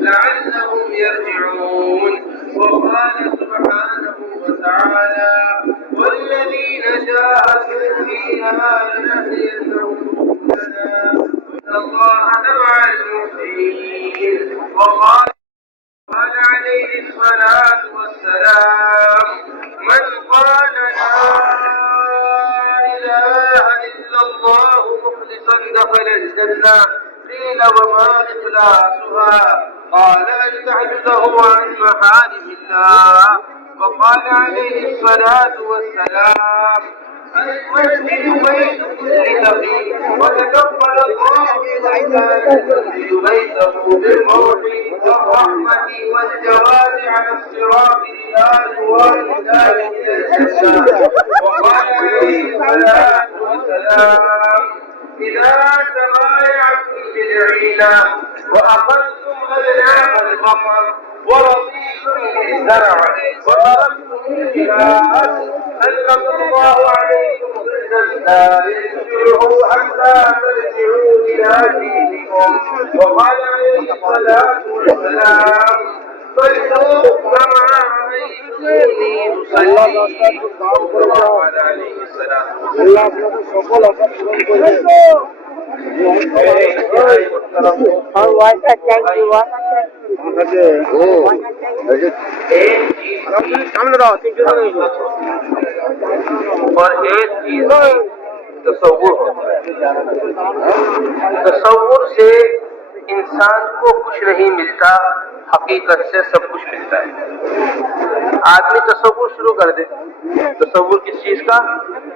لعلهم يرجعون. وقال سبحانه وتعالى والذين جاهدوا فينا لنهدينهم سبلنا إن الله مع المحسنين. وقال عليه الصلاة والسلام من قال لا إله إلا الله مخلصا دخل الجنة. قيل وما إخلاصها؟ قال أن تعبده عن محارم الله. وقال عليه الصلاة والسلام المسجد بيت كل تقي وتكفل الله بيته بالروح والرحمة والجواد على الصراط إلى جوار الله إلى الجنة. وقال عليه الصلاة والسلام إذا تبايعتم بالعينة وأخذتم أذناب البقر ورضيتم بالزرع وتركتم الجهاد سلط الله عليكم ظلا لا ينزعه حتى ترجعوا إلى دينكم. وقال عليه الصلاة والسلام صلوا كما رأيتموني أصلي. وقال عليه الصلاة اور ایک چیز تصور سے انسان کو کچھ نہیں ملتا، حقیقت سے سب کچھ ملتا ہے. آدمی تصور شروع کر دے، تصور کس چیز کا؟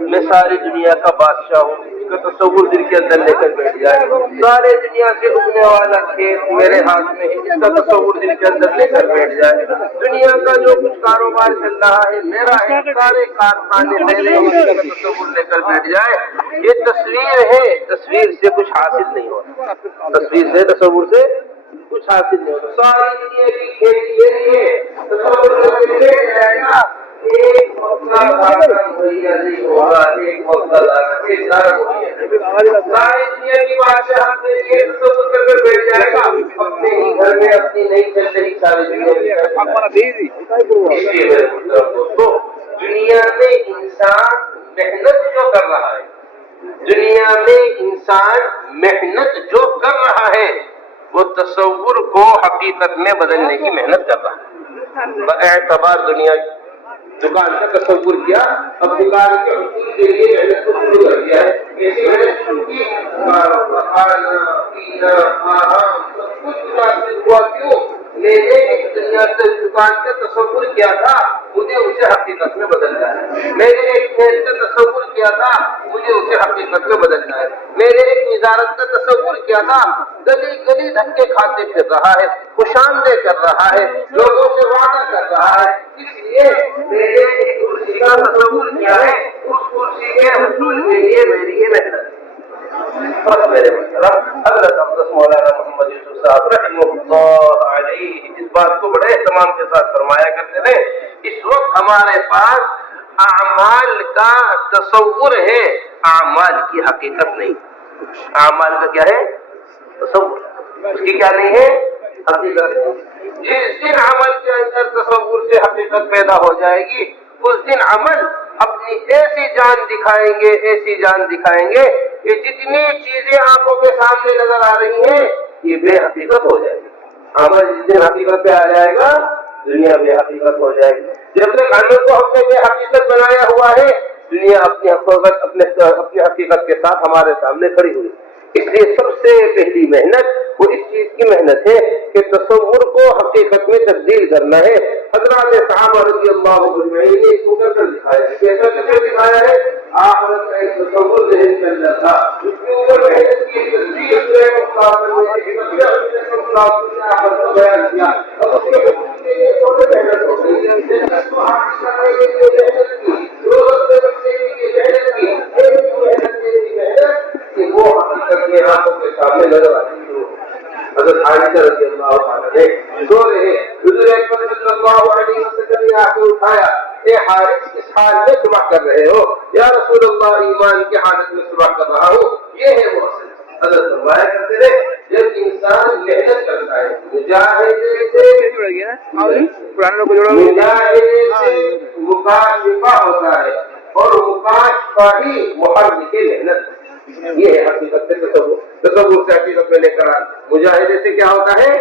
میں ساری دنیا کا بادشاہ ہوں، اس کا تصور دل کے اندر لے کر بیٹھ جائے. سارے دنیا سے اگنے والا کھیت میرے ہاتھ میں ہے، اس کا تصور دل کے اندر لے کر بیٹھ جائے. دنیا کا جو کچھ کاروبار چل رہا ہے میرا ہے، سارے کارخانے میرے ہیں، اس کا تصور لے کر بیٹھ جائے. یہ تصویر ہے، تصویر سے کچھ حاصل نہیں ہوتا. تصویر سے، تصور سے کچھ حاصل نہیں ہوتا. ساری دنیا کی کھیتی یہی ہے، تصور سے بیٹھ جائے گا. ایک مسئلہ نہیں ہوگا، ایک مسئلہ ساری دنیا کی بادشاہ اپنے لیے تصور کر کے بیٹھ جائے گا. اپنے ہی گھر میں اپنی نہیں چل رہی ساری دنیا میں انسان محنت جو کر رہا ہے، دنیا میں انسان محنت جو کر رہا ہے وہ تصور کو حقیقت میں بدلنے کی محنت کر رہا ہے. باعتبار دنیا کی دکان کا تصور کیا، اب دکان کے حصول کے لیے محنت کو شروع کر دیا ہے. ایسی محنت شروع کی، کھانا پینا آرام سب کچھ دکان سے ہوا. کیوں؟ میں نے ایک دنیا سے دکان کا تصور کیا تھا، مجھے اسے حقیقت میں بدلنا ہے. میں نے ایک کھیل کا تصور کیا تھا، مجھے اسے حقیقت میں بدلنا ہے. میں نے ایک وزارت کا تصور کیا تھا، گلی گلی دھکے کھاتے پھر رہا ہے، خوشامدے کر رہا ہے، لوگوں سے وعدہ کر رہا ہے. اس لیے میں نے ایک کرسی کا تصور کیا ہے، اس کرسی کے حصول کے لیے میری یہ محنت. بس میرے محترم حضرت اقدس مولانا محمد یوسف صاحب رحمہ اللہ علیہ اس بات کو بڑے اہتمام کے ساتھ فرمایا کرتے تھے. اس وقت ہمارے پاس اعمال کا تصور ہے، اعمال کی حقیقت نہیں. اعمال کا کیا ہے؟ تصور. اس کی کیا نہیں ہے؟ حقیقت. جس دن عمل کے اندر تصور سے حقیقت پیدا ہو جائے گی اس دن عمل اپنی ایسی جان دکھائیں گے، ایسی جان دکھائیں گے کہ جتنی چیزیں آنکھوں کے سامنے نظر آ رہی ہیں یہ بے حقیقت ہو جائے گی. عمل جس دن حقیقت پہ آ جائے گا دنیا بے حقیقت ہو جائے گی. جب تک عمل کو ہم نے بے حقیقت بنایا ہوا ہے دنیا اپنی حقیقت کے ساتھ ہمارے سامنے کھڑی ہوئی. اس لیے سب سے پہلی محنت وہ اس چیز کی محنت ہے کہ تصور کو حقیقت میں تبدیل کرنا ہے. حضرات صحابہ رضی اللہ عنہم نے اس کو کر دکھایا ہے. کیسا کر دکھایا ہے؟ آخرت کا ایک تصور ذہن کے اندر تھا، اس کے اوپر محنت کی، تدبیر جو ہے بیان کیا اور اس کے حکم کے لیے چھوٹے محنت ہو گئی. محنت کو حاصل کرنے کے لیے محنت کی، روزہ سے بچنے کے لیے محنت کی، محنت کہ وہ حقیقت کے آنکھوں کے سامنے نظر آتی ہے. حضرت عائشہ رضی اللہ عنہا نے سو رہے حضور اکرم صلی اللہ علیہ وسلم نے آ کے اٹھایا، اے حارث کس حال میں صبح کر رہے ہو؟ یا رسول اللہ ایمان کی حالت میں صبح کر رہا ہوں. یہ ہے وہ اصل. حضرت فرمایا کرتے رہے جب انسان محنت کرتا ہے مجاہدے سے مکاشفہ ہوتا ہے اور مکاشفہ ہی محرک محنت. یہ ہے حقیقت سے تصور. تصور سے حقیقت میں لے کر آ. مجاہدے سے کیا ہوتا ہے؟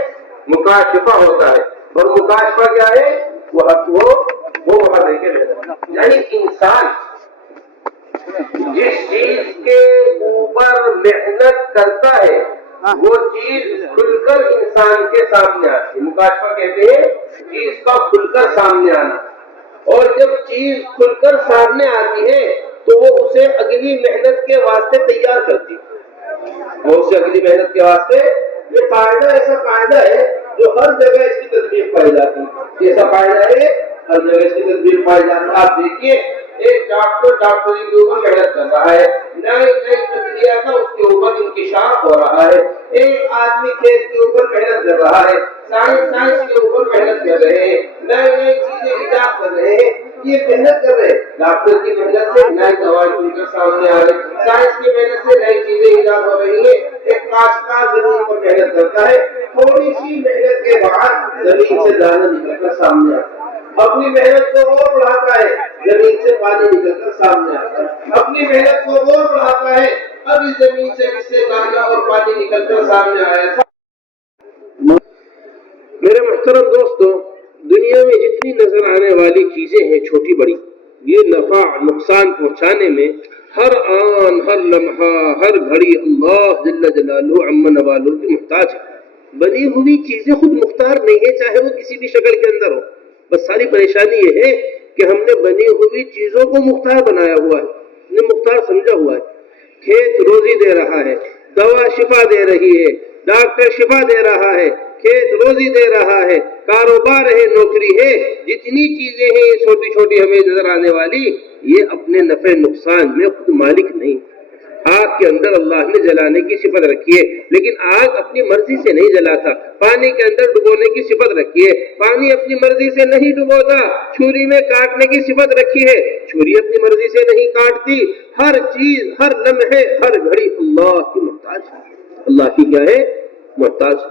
مکاشفہ ہوتا ہے اور مکاشفہ کیا ہے؟ وہ محرک محنت. یعنی انسان جس چیز کے اوپر محنت کرتا ہے وہ چیز کھل کر انسان کے سامنے آتی ہے. مکاشفہ کہتے ہیں چیز کا کھل کر سامنے آنا. اور جب چیز کھل کر سامنے آتی ہے تو وہ اسے اگلی محنت کے واسطے تیار کرتی ہے. وہ اسے اگلی محنت کے واسطے، یہ قاعدہ ایسا قاعدہ ہے جو ہر جگہ اس کی تدبیر پائی جاتی ہے. ایسا قاعدہ ہے ہر جگہ اس کی تدبیر پائی جاتی ہے. آپ دیکھیے ایک ڈاکٹری کے اوپر محنت کر رہا ہے، نئی تجربہ کا اس کے اوپر انکشاف ہو رہا ہے. ایک آدمی کھیت کے اوپر محنت کر رہا ہے، سائنس کے اوپر محنت کر رہے ہیں، نئی چیزیں ایجاد کر رہے ہیں. یہ محنت کر رہے ہیں. ڈاکٹر کی محنت سے نئی دوائی کھل کر سامنے آ رہی، سائنس کی محنت سے نئی چیزیں ایجاد ہو رہی ہیں. ایک کاشتکار زمین پر محنت کرتا ہے، تھوڑی سی محنت کے بعد زمین سے دانا نکل کر سامنے آتا ہے. اپنی محنت کو اور بڑھاتا ہے، زمین سے پانی نکل کر سامنے آتا ہے. اپنی محنت کو اور بڑھاتا ہے، اب اس زمین سے اس سے دانا اور پانی نکل کر سامنے آیا تھا. میرے محترم دوستو، دنیا میں جتنی نظر آنے والی چیزیں ہیں چھوٹی بڑی، یہ نفع نقصان پہنچانے میں ہر آن، ہر لمحہ، ہر گھڑی اللہ جل جلالہ عم نوالہ کی محتاج ہے. بنی ہوئی چیزیں خود مختار نہیں ہے، چاہے وہ کسی بھی شکل کے اندر ہو. بس ساری پریشانی یہ ہے کہ ہم نے بنی ہوئی چیزوں کو مختار بنایا ہوا ہے، ہم نے مختار سمجھا ہوا ہے. کھیت روزی دے رہا ہے، دوا شفا دے رہی ہے، ڈاکٹر شفا دے رہا ہے، کھیت روزی دے رہا ہے، کاروبار ہے، نوکری ہے. جتنی چیزیں ہیں یہ چھوٹی چھوٹی ہمیں نظر آنے والی، یہ اپنے نفع نقصان میں خود مالک نہیں. آگ کے اندر اللہ نے جلانے کی صفت رکھی ہے، لیکن آگ اپنی مرضی سے نہیں جلاتا. پانی کے اندر ڈبونے کی صفت رکھی ہے، پانی اپنی مرضی سے نہیں ڈبوتا. چھری میں کاٹنے کی صفت رکھی ہے، چھری اپنی مرضی سے نہیں کاٹتی. ہر چیز، ہر لمحے، ہر گھڑی اللہ کی محتاج ہے. اللہ کی کیا ہے؟ محتاج.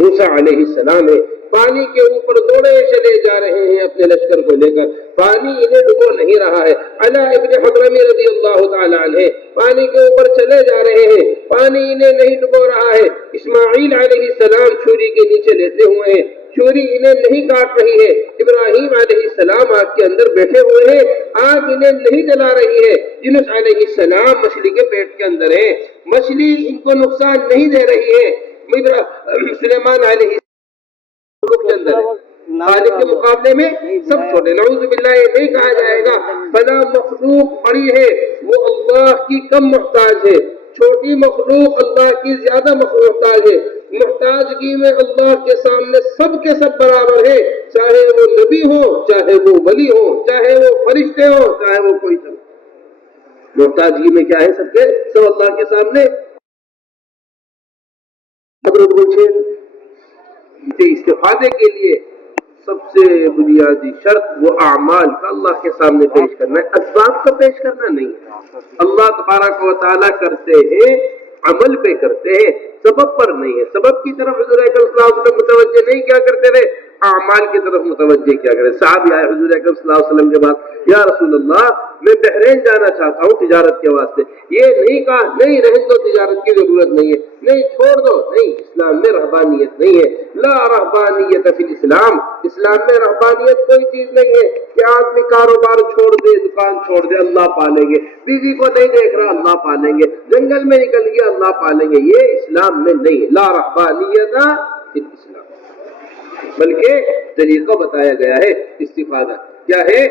موسیٰ علیہ السلام ہے، پانی کے اوپر دوڑے چلے جا رہے ہیں اپنے لشکر کو لے کر، پانی انہیں ڈبو نہیں رہا ہے. علا ابن حضرمی رضی اللہ تعالیٰ عنہ پانی کے اوپر چلے جا رہے ہیں، پانی انہیں نہیں ڈبو رہا ہے. اسماعیل علیہ السلام چھری کے نیچے لیٹے ہوئے ہیں، چھری انہیں نہیں کاٹ رہی ہے. ابراہیم علیہ السلام آگ کے اندر بیٹھے ہوئے ہیں، آگ انہیں نہیں جلا رہی ہے. یونس علیہ السلام مچھلی کے پیٹ کے اندر ہے، مچھلی ان کو نقصان نہیں دے رہی ہے. سلیمان علیہ کے اندر ہے، خالق کے مقابلے میں سب چھوٹے. نعوذ باللہ یہ نہیں کہا جائے گا فلا مخلوق بڑی ہے وہ اللہ کی کم محتاج ہے، چھوٹی مخلوق اللہ کی زیادہ محتاج ہے. محتاجگی میں اللہ کے سامنے سب کے سب برابر ہے، چاہے وہ نبی ہو، چاہے وہ ولی ہو، چاہے وہ فرشتے ہو، چاہے وہ کوئی سب. محتاجگی میں کیا ہے؟ سب کے سب اللہ کے سامنے. استفادے کے لیے سب سے بنیادی شرط وہ اعمال کا اللہ کے سامنے پیش کرنا ہے، اسباب کا پیش کرنا نہیں ہے. اللہ تبارک و تعالیٰ کرتے ہیں عمل پہ کرتے ہیں، سبب پر نہیں ہے۔ سبب کی طرف حضور اکرم صلی اللہ علیہ وسلم متوجہ نہیں کیا کرتے تھے، اعمال کی طرف متوجہ کیا کرتے۔ صحابی آئے حضور اکرم صلی اللہ علیہ وسلم کے بعد، یا رسول اللہ میں بحرین جانا چاہتا ہوں تجارت کے واسطے۔ یہ نہیں کہا نہیں رہنے دو، تجارت کی ضرورت نہیں ہے، نہیں چھوڑ دو، نہیں، اسلام میں رہبانیت نہیں ہے، لا رہبانیت فی الاسلام، اسلام میں رہبانیت کوئی چیز نہیں ہے کہ آدمی کاروبار چھوڑ دے، دکان چھوڑ دے، اللہ پالیں گے، بیوی کو نہیں دیکھ رہا اللہ پالیں گے، جنگل میں نکل گیا اللہ پالیں گے، یہ اسلام میں نہیں ہے، لا رہبانیت فی الاسلام۔ بلکہ طریقہ بتایا گیا ہے استفادہ کیا ہے؟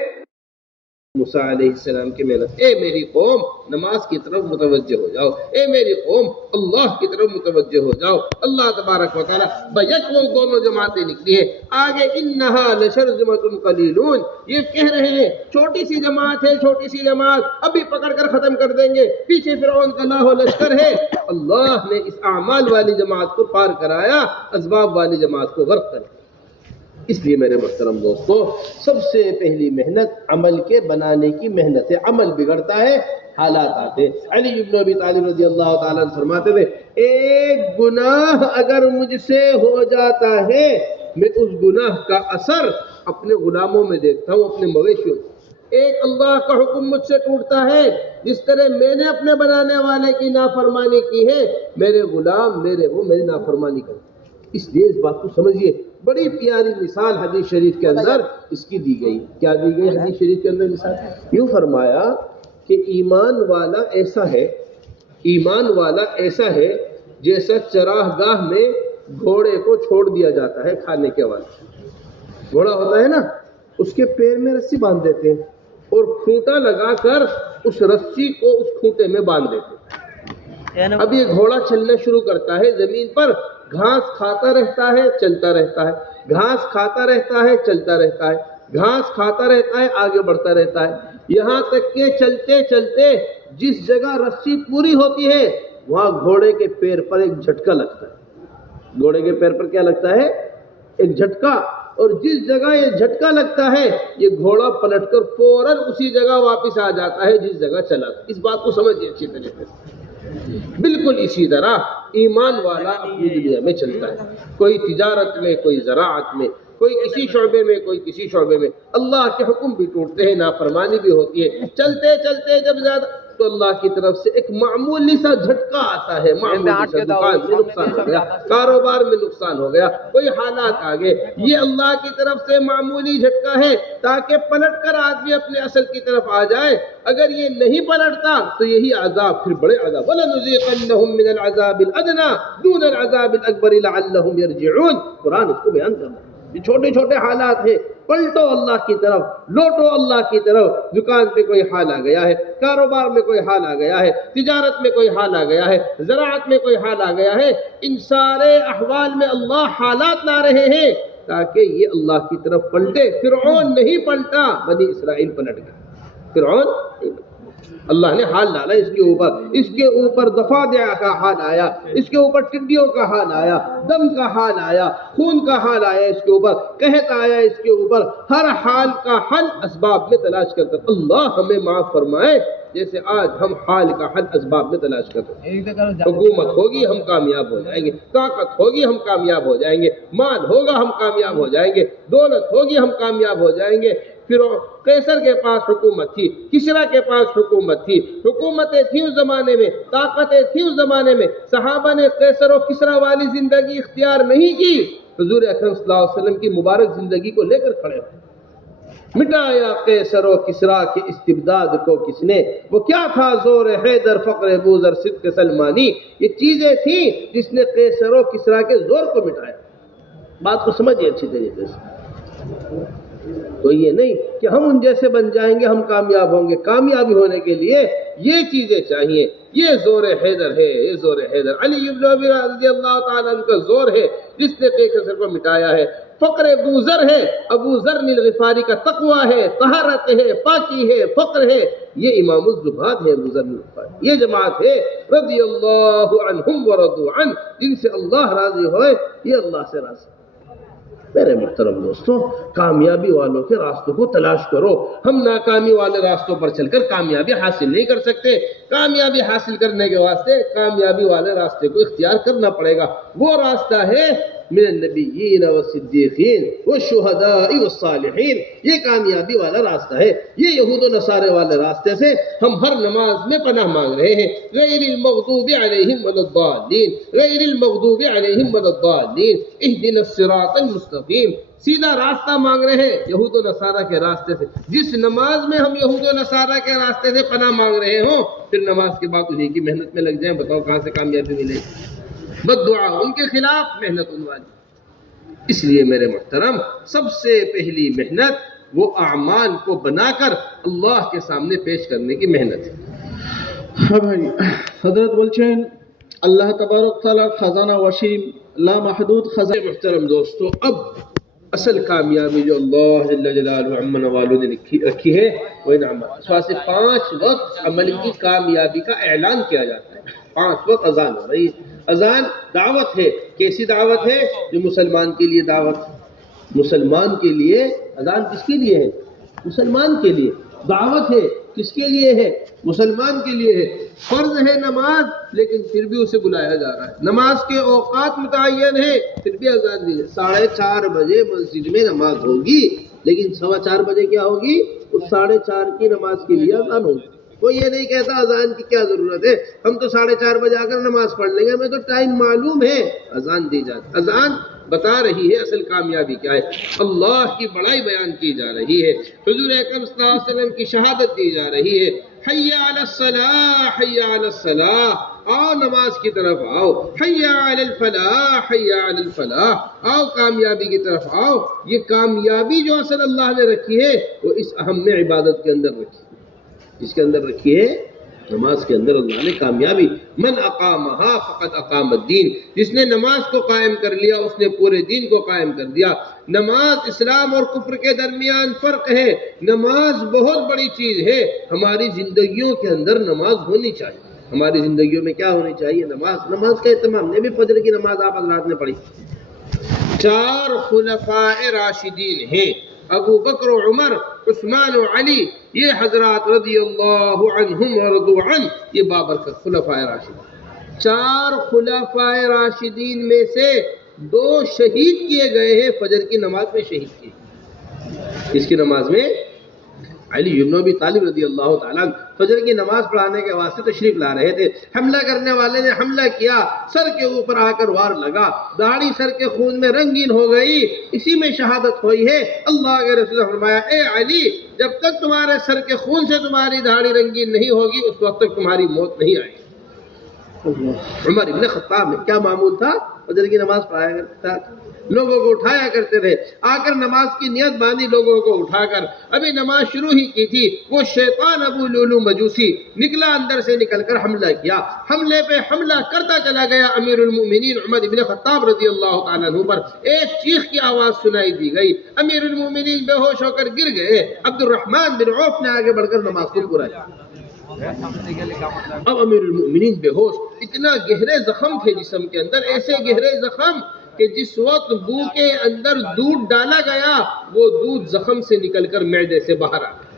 موسیٰ علیہ السلام کی محنت، اے میری قوم نماز کی طرف متوجہ ہو جاؤ، اے میری قوم اللہ کی طرف متوجہ ہو جاؤ۔ اللہ تبارک و تعالیٰ بیک وہ دونوں جماعتیں نکلی ہیں آگے، انہا لشرذمۃ قلیلون، یہ کہہ رہے ہیں چھوٹی سی جماعت ہے، چھوٹی سی جماعت ابھی پکڑ کر ختم کر دیں گے، پیچھے فرعون کا لاہو لشکر ہے۔ اللہ نے اس اعمال والی جماعت کو پار کرایا، اسباب والی جماعت کو غرق کر۔ اس لیے میرے محترم دوستو، سب سے پہلی محنت عمل کے بنانے کی محنت ہے۔ عمل بگڑتا ہے، حالات آتے۔ علی بن ابی طالب رضی اللہ تعالیٰ عنہ فرماتے تھے، ایک گناہ اگر مجھ سے ہو جاتا ہے، میں اس گناہ کا اثر اپنے غلاموں میں دیکھتا ہوں، اپنے مویشیوں میں۔ ایک اللہ کا حکم مجھ سے ٹوٹتا ہے، جس طرح میں نے اپنے بنانے والے کی نافرمانی کی ہے، میرے غلام میری نافرمانی کرتے۔ اس لیے اس بات کو سمجھیے، بڑی پیاری مثال حدیث شریف کے اندر اس کی دی گئی۔ کیا دی گئی حدیث شریف کے اندر مثال؟ یوں فرمایا کہ ایمان والا ایسا ہے جیسا چراہ گاہ میں گھوڑے کو چھوڑ دیا جاتا ہے کھانے کے وقت۔ گھوڑا ہوتا ہے نا، اس کے پیر میں رسی باندھ دیتے ہیں اور کھوٹا لگا کر اس رسی کو اس کھوٹے میں باندھ دیتے ہیں۔ اب یہ گھوڑا چلنا شروع کرتا ہے، زمین پر گھاس کھاتا رہتا ہے، چلتا رہتا ہے، گھاس کھاتا رہتا ہے، چلتا رہتا ہے، گھاس کھاتا رہتا ہے، آگے بڑھتا رہتا ہے، یہاں تک کہ چلتے چلتے جس جگہ رسی پوری ہوتی ہے وہاں گھوڑے کے پیر پر ایک جھٹکا لگتا ہے۔ گھوڑے کے پیر پر کیا لگتا ہے؟ ایک جھٹکا۔ اور جس جگہ یہ جھٹکا لگتا ہے یہ گھوڑا پلٹ کر فوراً اسی جگہ واپس آ جاتا ہے جس جگہ چلا۔ اس بات کو سمجھیے اچھی طریقے سے۔ بالکل اسی طرح ایمان والا اپنی دنیا میں چلتا ہے، کوئی تجارت میں، کوئی زراعت میں، کوئی کسی شعبے میں، کوئی کسی شعبے میں۔ اللہ کے حکم بھی ٹوٹتے ہیں، نافرمانی بھی ہوتی ہے، چلتے چلتے جب زیادہ تو اللہ کی طرف سے ایک معمولی سا جھٹکا آتا ہے، معمولی سا، دکان میں نقصان ہو گیا، کاروبار میں نقصان ہو گیا، کوئی حالات آ گئے، یہ اللہ کی طرف سے معمولی جھٹکا ہے تاکہ پلٹ کر آدمی اپنے اصل کی طرف آ جائے۔ اگر یہ نہیں پلٹتا تو یہی عذاب پھر بڑے عذاب، وَلَنُذِيقَنَّهُم مِّنَ الْعَذَابِ الْأَدْنَىٰ دُونَ الْعَذَابِ الْأَكْبَرِ لَعَلَّهُمْ يَرْجِعُونَ۔ قرآن اس کو بیان کرتا ہے، یہ چھوٹے چھوٹے حالات ہیں، پلٹو اللہ کی طرف، لوٹو اللہ کی طرف۔ دکان پہ کوئی حال آ گیا ہے، کاروبار میں کوئی حال آ گیا ہے، تجارت میں کوئی حال آ گیا ہے، زراعت میں کوئی حال آ گیا ہے، ان سارے احوال میں اللہ حالات لا رہے ہیں تاکہ یہ اللہ کی طرف پلٹے۔ فرعون نہیں پلٹا، بنی اسرائیل پلٹ گئے، فرعون نہیں پلٹا۔ اللہ نے حال ڈالا اس کے اوپر ضفادع کا حال آیا، اس کے اوپر ٹڈیوں کا حال آیا، دم کا حال آیا، خون کا حال آیا، اس کے اوپر قحط آیا، اس کے اوپر ہر حال کا حل اسباب میں تلاش کرتا۔ اللہ ہمیں معاف فرمائے جیسے آج ہم حال کا حل اسباب میں تلاش کرتے ہیں۔ حکومت ہوگی ہم کامیاب ہو جائیں گے، طاقت ہوگی ہم کامیاب ہو جائیں گے، مال ہوگا ہم کامیاب ہو جائیں گے، دولت ہوگی ہم کامیاب ہو جائیں گے۔ پھر قیصر کے پاس حکومت تھی، کسرا کے پاس حکومت تھی، حکومتیں تھیں اس زمانے میں، طاقتیں تھیں اس زمانے میں، صحابہ نے قیصر و کسرا والی زندگی اختیار نہیں کی، حضور اکرم صلی اللہ علیہ وسلم کی مبارک زندگی کو لے کر کھڑے ہوئے۔ مٹایا قیصر و کسرا کے استبداد کو کس نے، وہ کیا تھا زور حیدر فقر بوذر صدق سلمانی، یہ چیزیں تھیں جس نے قیصر و کسرا کے زور کو مٹایا۔ بات کو سمجھیے اچھی طریقے سے۔ تو یہ نہیں کہ ہم ان جیسے بن جائیں گے ہم کامیاب ہوں گے، کامیابی ہونے کے لیے یہ چیزیں چاہیے۔ یہ زور حیدر ہے، یہ زور حیدر، علی بن ابی رضی اللہ تعالیٰ عنہ کا زور ہے جس نے قیصر کو مٹایا ہے۔ فقر ابو ذر ہے، ابو ذر الغفاری کا تقویٰ ہے، طہارت ہے، پاکی ہے، فقر ہے، یہ امام الزہاد ہے ابو ذر الغفاری۔ یہ جماعت ہے رضی اللہ عنہم ورضوا عنہ، جن سے اللہ راضی ہوئے، یہ اللہ سے راضی۔ میرے محترم دوستو، کامیابی والوں کے راستوں کو تلاش کرو۔ ہم ناکامی والے راستوں پر چل کر کامیابی حاصل نہیں کر سکتے۔ کامیابی حاصل کرنے کے واسطے کامیابی والے راستے کو اختیار کرنا پڑے گا. وہ راستہ ہے من النبیین والصدیقین والشہداء والصالحین. یہ کامیابی والا راستہ ہے. یہ یہود و نصارے والے راستے سے ہم ہر نماز میں پناہ مانگ رہے ہیں. غیر المغضوب علیہم ولا الضالین، غیر المغضوب علیہم ولا الضالین، اہدنا الصراط المستقیم. سیدھا راستہ مانگ رہے ہیں یہود و نصارہ کے راستے سے. جس نماز میں ہم یہود و نصارہ کے راستے سے پناہ مانگ رہے ہوں، پھر نماز کے بعد انہیں کی محنت میں لگ جائیں. بتاؤ کہاں سے کامیابی ملے گی؟ بددعا ان کے خلاف، محنت ان والی. اس لیے میرے محترم، سب سے پہلی محنت وہ اعمال کو بنا کر اللہ کے سامنے پیش کرنے کی محنت ہے. ہاں بھائی، حضرت بولچین اللہ تبارک تعالیٰ خزانہ وسیم لامحدود خزانہ. محترم دوستو، اب اصل کامیابی جو اللہ جل جلالہ عمن والوں نے رکھی ہے وہ انعامات. اس واسطے 5 وقت عمل کی کامیابی کا اعلان کیا جاتا ہے. 5 وقت اذان ہو رہی ہے. اذان دعوت ہے. کیسی دعوت ہے؟ جو مسلمان کے لیے دعوت. مسلمان کے لیے اذان کس کے لیے ہے؟ مسلمان کے لیے. دعوت ہے کس کے لیے ہے؟ مسلمان کے لیے ہے. فرض ہے نماز، لیکن پھر بھی اسے بلایا جا رہا ہے. نماز کے اوقات متعین ہے، پھر بھی اذان دی. 4:30 بجے مسجد میں نماز ہوگی، لیکن 4:15 بجے کیا ہوگی؟ اس 4:30 کی نماز کے لیے اذان ہوگی. وہ یہ نہیں کہتا اذان کی کیا ضرورت ہے، ہم تو 4:30 بجے آ کر نماز پڑھ لیں گے، ہمیں تو ٹائم معلوم ہے. اذان دی جاتی. اذان بتا رہی ہے اصل کامیابی کیا ہے. اللہ کی بڑائی بیان کی جا رہی ہے. حضور اکرم صلی اللہ علیہ وسلم کی شہادت دی جا رہی ہے. حی علی الصلاح، حی علی الصلاح، آؤ نماز کی طرف آؤ. حی علی الفلاح، حی علی الفلاح، آؤ کامیابی کی طرف آؤ. یہ کامیابی جو اصل اللہ نے رکھی ہے وہ اس اہم عبادت کے اندر رکھی ہے. اس کے اندر رکھی ہے نماز کے اندر اللہ نے کامیابی. من اقامہا فقد اقام الدین. جس نے نماز کو قائم کر لیا اس نے پورے دین کو قائم کر دیا. نماز اسلام اور کفر کے درمیان فرق ہے. نماز بہت بڑی چیز ہے. ہماری زندگیوں کے اندر نماز ہونی چاہیے. ہماری زندگیوں میں کیا ہونی چاہیے؟ نماز. نماز کا اہتمام. نے بھی فجر کی نماز آپ حضرات نے پڑھی. 4 خلفاء راشدین ہیں، ابو بکر و عمر، عثمان و علی. یہ حضرات رضی اللہ عنہم ورضوا عنہ، یہ بابرکت خلفاء راشدین. 4 خلفاء راشدین میں سے 2 شہید کیے گئے ہیں. فجر کی نماز میں شہید کیے. اس کی نماز میں علی بن ابی طالب رضی اللہ تعالیٰ فجر کی نماز پڑھانے کے واسطے تشریف لا رہے تھے. حملہ کرنے والے نے حملہ کیا، سر کے اوپر آ کر وار لگا، داڑھی سر کے خون میں رنگین ہو گئی. اسی میں شہادت ہوئی ہے. اللہ کے رسول نے فرمایا، اے علی، جب تک تمہارے سر کے خون سے تمہاری داڑھی رنگین نہیں ہوگی اس وقت تک تمہاری موت نہیں آئے گی. عمر ابن خطاب میں کیا معمول تھا؟ فجر کی نماز پڑھایا کرتا تھا. لوگوں کو اٹھایا کرتے تھے. آ کر نماز کی نیت باندھی لوگوں کو اٹھا کر. ابھی نماز شروع ہی کی تھی، وہ شیطان ابو لولو مجوسی نکلا، اندر سے نکل کر حملہ کیا. حملے پہ حملہ کرتا چلا گیا. امیر المؤمنین عمر ابن خطاب رضی اللہ تعالیٰ عنہ پر ایک چیخ کی آواز سنائی دی گئی. امیر المؤمنین بے ہوش ہو کر گر گئے. عبد الرحمن بن عوف نے آگے بڑھ کر نماز کو پورا کیا. اب امیر المؤمنین بے ہوش. اتنا گہرے زخم تھے جسم کے اندر، ایسے گہرے زخم کہ جس وقت منہ کے اندر دودھ ڈالا گیا وہ دودھ زخم سے نکل کر معدے سے باہر آ گیا.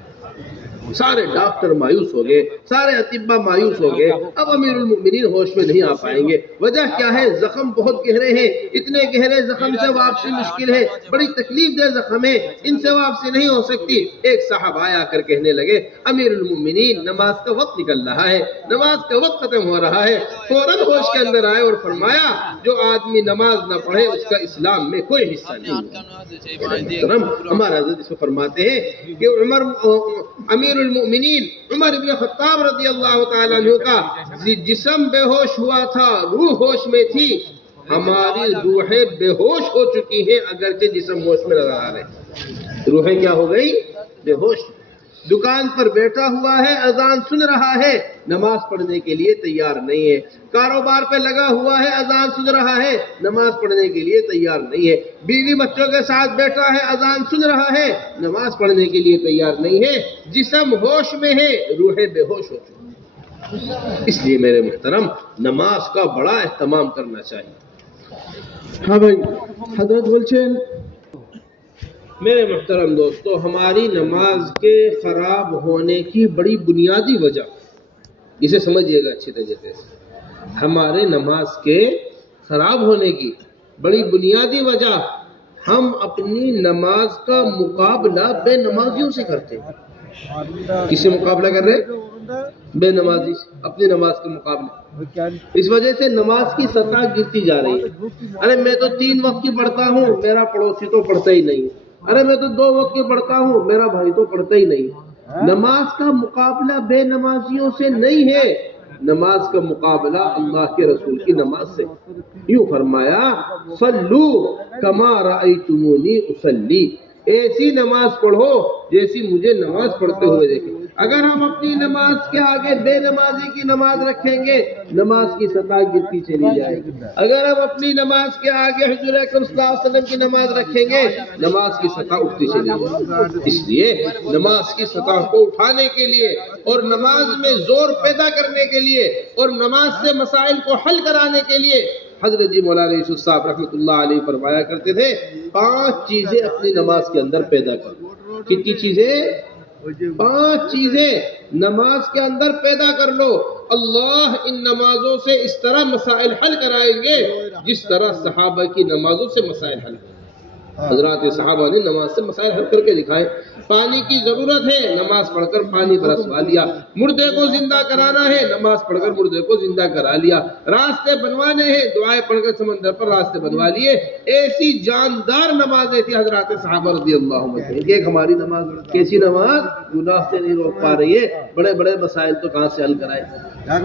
سارے ڈاکٹر مایوس ہو گئے، سارے اطباء مایوس ہو گئے. اب امیر المؤمنین ہوش میں نہیں آ پائیں گے. وجہ کیا ہے؟ زخم بہت گہرے ہیں. اتنے گہرے زخم سے واپسی مشکل ہے، بڑی تکلیف دہ زخم ہے، ان سے واپسی نہیں ہو سکتی. ایک صاحب آیا کر کہنے لگے، امیر المؤمنین نماز کا وقت نکل رہا ہے، نماز کا وقت ختم ہو رہا ہے. فوراً ہوش کے اندر آئے اور فرمایا، جو آدمی نماز نہ پڑھے اس کا اسلام میں کوئی حصہ نہیں. ہمارا حضرت اس کو فرماتے ہیں کہ امیر المؤمنین عمر بن خطاب رضی اللہ تعالیٰ عنہ کا جسم بے ہوش ہوا تھا، روح ہوش میں تھی. ہماری روحیں بے ہوش ہو چکی ہیں اگرچہ جسم ہوش میں نظر آ رہے. روحیں کیا ہو گئی؟ بے ہوش. دکان پر بیٹھا ہوا ہے، اذان سن رہا ہے، نماز پڑھنے کے لیے تیار نہیں ہے. کاروبار پہ لگا ہوا ہے، اذان سن رہا ہے، نماز پڑھنے کے لیے تیار نہیں ہے. بیوی بچوں کے ساتھ بیٹھا ہے، اذان سن رہا ہے، نماز پڑھنے کے لیے تیار نہیں ہے. جسم ہوش میں ہے، روحیں بے ہوش ہو چکی. اس لیے میرے محترم نماز کا بڑا اہتمام کرنا چاہیے. ہاں بھائی، حضرت بولچین میرے محترم دوستو، ہماری نماز کے خراب ہونے کی بڑی بنیادی وجہ اسے سمجھیے گا اچھی طریقے سے، ہمارے نماز کے خراب ہونے کی بڑی بنیادی وجہ ہم اپنی نماز کا مقابلہ بے نمازیوں سے کرتے ہیں۔ کس سے مقابلہ کر رہے ہیں؟ بے نمازی سے، اپنی نماز کے مقابلے۔ اس وجہ سے نماز کی سطح گرتی جا رہی ہے۔ ارے میں تو 3 وقت کی پڑھتا ہوں، میرا پڑوسی تو پڑھتا ہی نہیں۔ ارے میں تو 2 وقت کی پڑھتا ہوں، میرا بھائی تو پڑھتا ہی نہیں۔ نماز کا مقابلہ بے نمازیوں سے نہیں ہے، نماز کا مقابلہ اللہ کے رسول کی نماز سے۔ یوں فرمایا صلو کما رأیتمونی اصلی، ایسی نماز پڑھو جیسی مجھے نماز پڑھتے ہوئے دیکھیں۔ اگر ہم اپنی نماز کے آگے بے نمازی کی نماز رکھیں گے، نماز کی سطح گرتی چلی جائے گی۔ اگر ہم اپنی نماز کے آگے حضور اکرم صلی اللہ علیہ وسلم کی نماز رکھیں گے، نماز کی سطح اٹھتی چلی جائے گی۔ اس لیے نماز کی سطح کو اٹھانے کے لیے اور نماز میں زور پیدا کرنے کے لیے اور نماز سے مسائل کو حل کرانے کے لیے حضرت جی مولانا یوسف صاحب رحمۃ اللہ علیہ فرمایا کرتے تھے 5 چیزیں اپنی نماز کے اندر پیدا کرو۔ کتنی چیزیں؟ 5 چیزیں نماز کے اندر پیدا کر لو، اللہ ان نمازوں سے اس طرح مسائل حل کرائیں گے جس طرح صحابہ کی نمازوں سے مسائل حل کرائیں۔ حضرات صحابہ نے نماز سے مسائل حل کر کے دکھائے۔ پانی کی ضرورت ہے، نماز پڑھ کر پانی برسوا لیا۔ مردے کو زندہ کرانا ہے، نماز پڑھ کر مردے کو زندہ کرا لیا۔ راستے بنوانے ہیں، دعائیں پڑھ کر سمندر پر راستے بنوا لیے۔ ایسی جاندار نمازیں تھی حضرات صحابہ رضی اللہ عنہ۔ ایک ہماری نماز کیسی نماز گناہ سے نہیں روک پا رہی ہے، بڑے بڑے مسائل تو کہاں سے حل کرائے۔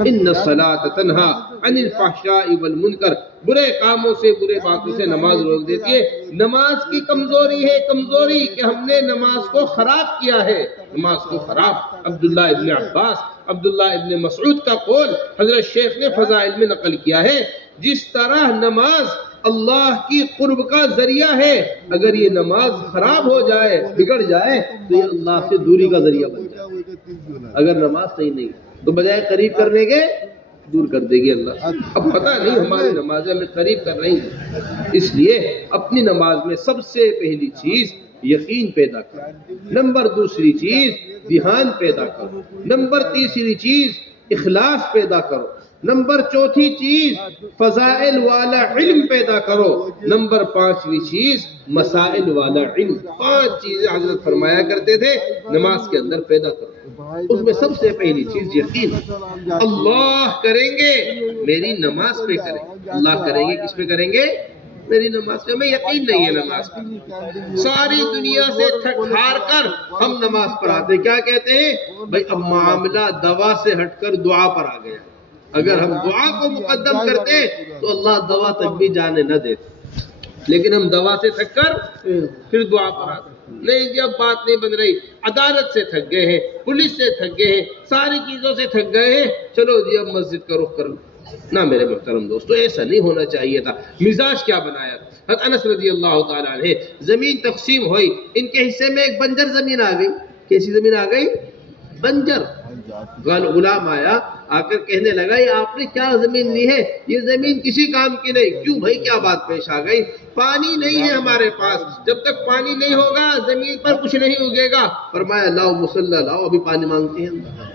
ان الصلاۃ تنہا عن الفحشاء والمنکر، برے کاموں سے برے باتوں سے نماز روک دیتی ہے۔ نماز کی کمزوری ہے کمزوری کہ ہم نے نماز کو خراب کیا ہے، نماز کو خراب۔ عبداللہ ابن عباس، عبداللہ ابن مسعود کا قول حضرت شیخ نے فضائل میں نقل کیا ہے، جس طرح نماز اللہ کی قرب کا ذریعہ ہے، اگر یہ نماز خراب ہو جائے بگڑ جائے تو یہ اللہ سے دوری کا ذریعہ بن جائے۔ اگر نماز صحیح نہیں تو بجائے قریب کرنے کے دور کر دے گی اللہ۔ اب پتہ نہیں ہماری نمازیں ہمیں قریب کر رہی ہیں، اس لیے اپنی نماز میں سب سے پہلی چیز یقین پیدا کرو، نمبر 2 چیز دھیان پیدا کرو، نمبر 3 چیز اخلاص پیدا کرو، نمبر 4 چیز فضائل والا علم پیدا کرو، نمبر 5 چیز مسائل والا علم۔ 5 چیزیں حضرت فرمایا کرتے تھے نماز کے اندر پیدا کرو۔ اس میں سب سے پہلی چیز یقین۔ اللہ کریں گے میری نماز پہ کریں گے، اللہ کریں گے کس پہ کریں گے؟ میری نماز پہ۔ ہمیں یقین نہیں ہے نماز پہ، ساری دنیا سے تھک ہار کر ہم نماز پر آتے کیا کہتے ہیں؟ بھائی اب معاملہ دوا سے ہٹ کر دعا پر آ گیا، اگر ہم دعا کو مقدم کرتے تو اللہ دوا تک بھی جانے نہ دیتے، لیکن ہم دوا سے تھک کر پھر دعا پر آتے۔ نہیں جی اب بات نہیں بن رہی، عدالت سے تھک گئے ہیں، پولیس سے تھک گئے ہیں، ساری چیزوں سے تھک گئے ہیں، چلو جی اب مسجد کا رخ کر لو۔ نہ میرے محترم دوستو، ایسا نہیں ہونا چاہیے تھا۔ مزاج کیا بنایا تھا؟ حضرت انس رضی اللہ تعالیٰ عنہ، زمین تقسیم ہوئی، ان کے حصے میں ایک بنجر زمین آ گئی۔ کیسی زمین آ گئی؟ بنجر۔ غلام آیا، آ کر کہنے لگا یہ آپ نے کیا زمین لی ہے؟ یہ زمین کسی کام کی نہیں۔ کیوں بھائی کیا بات پیش آ گئی؟ پانی نہیں ہے ہمارے پاس، جب تک پانی نہیں ہوگا زمین پر کچھ نہیں اگے گا۔ فرمایا لاؤ مصلی لاؤ، ابھی پانی مانگتے ہیں۔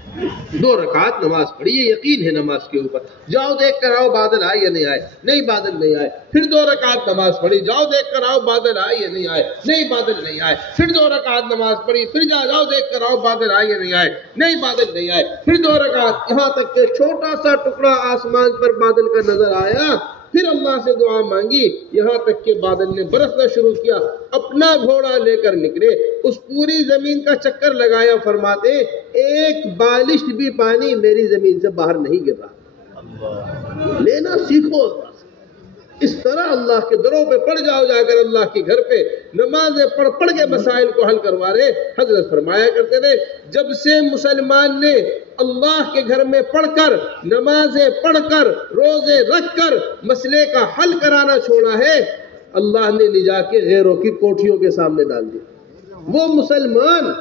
2 رکعت نماز پڑھی، یہ یقین ہے نماز کے اوپر۔ جاؤ دیکھ کر آؤ بادل آئے یا نہیں آئے؟ نہیں بادل نہیں آئے۔ پھر 2 رکعت نماز پڑھی، جاؤ دیکھ کر آؤ بادل آئے یا نہیں آئے؟ نہیں بادل نہیں آئے۔ پھر 2 رکعت نماز پڑھی، پھر جاؤ دیکھ کر آؤ بادل آئے یا نہیں آئے؟ نہیں بادل نہیں آئے۔ پھر 2 رکعت، یہاں تک کہ چھوٹا سا ٹکڑا آسمان پر بادل کا نظر آیا، پھر اللہ سے دعا مانگی، یہاں تک کہ بادل نے برسنا شروع کیا۔ اپنا گھوڑا لے کر نکلے، اس پوری زمین کا چکر لگایا، فرماتے ایک بالشت بھی پانی میری زمین سے باہر نہیں گر رہا۔ لینا سیکھو، اس طرح اللہ کے دروں پہ پڑ جاؤ، جا کر اللہ کے گھر پہ نمازیں پڑھ کے مسائل کو حل کروا رہے۔ حضرت فرمایا کرتے تھے جب سے مسلمان نے اللہ کے گھر میں پڑھ کر، نمازیں پڑھ کر، روزے رکھ کر مسئلے کا حل کرانا چھوڑا ہے، اللہ نے لے جا کے غیروں کی کوٹھیوں کے سامنے ڈال دیا۔ وہ مسلمان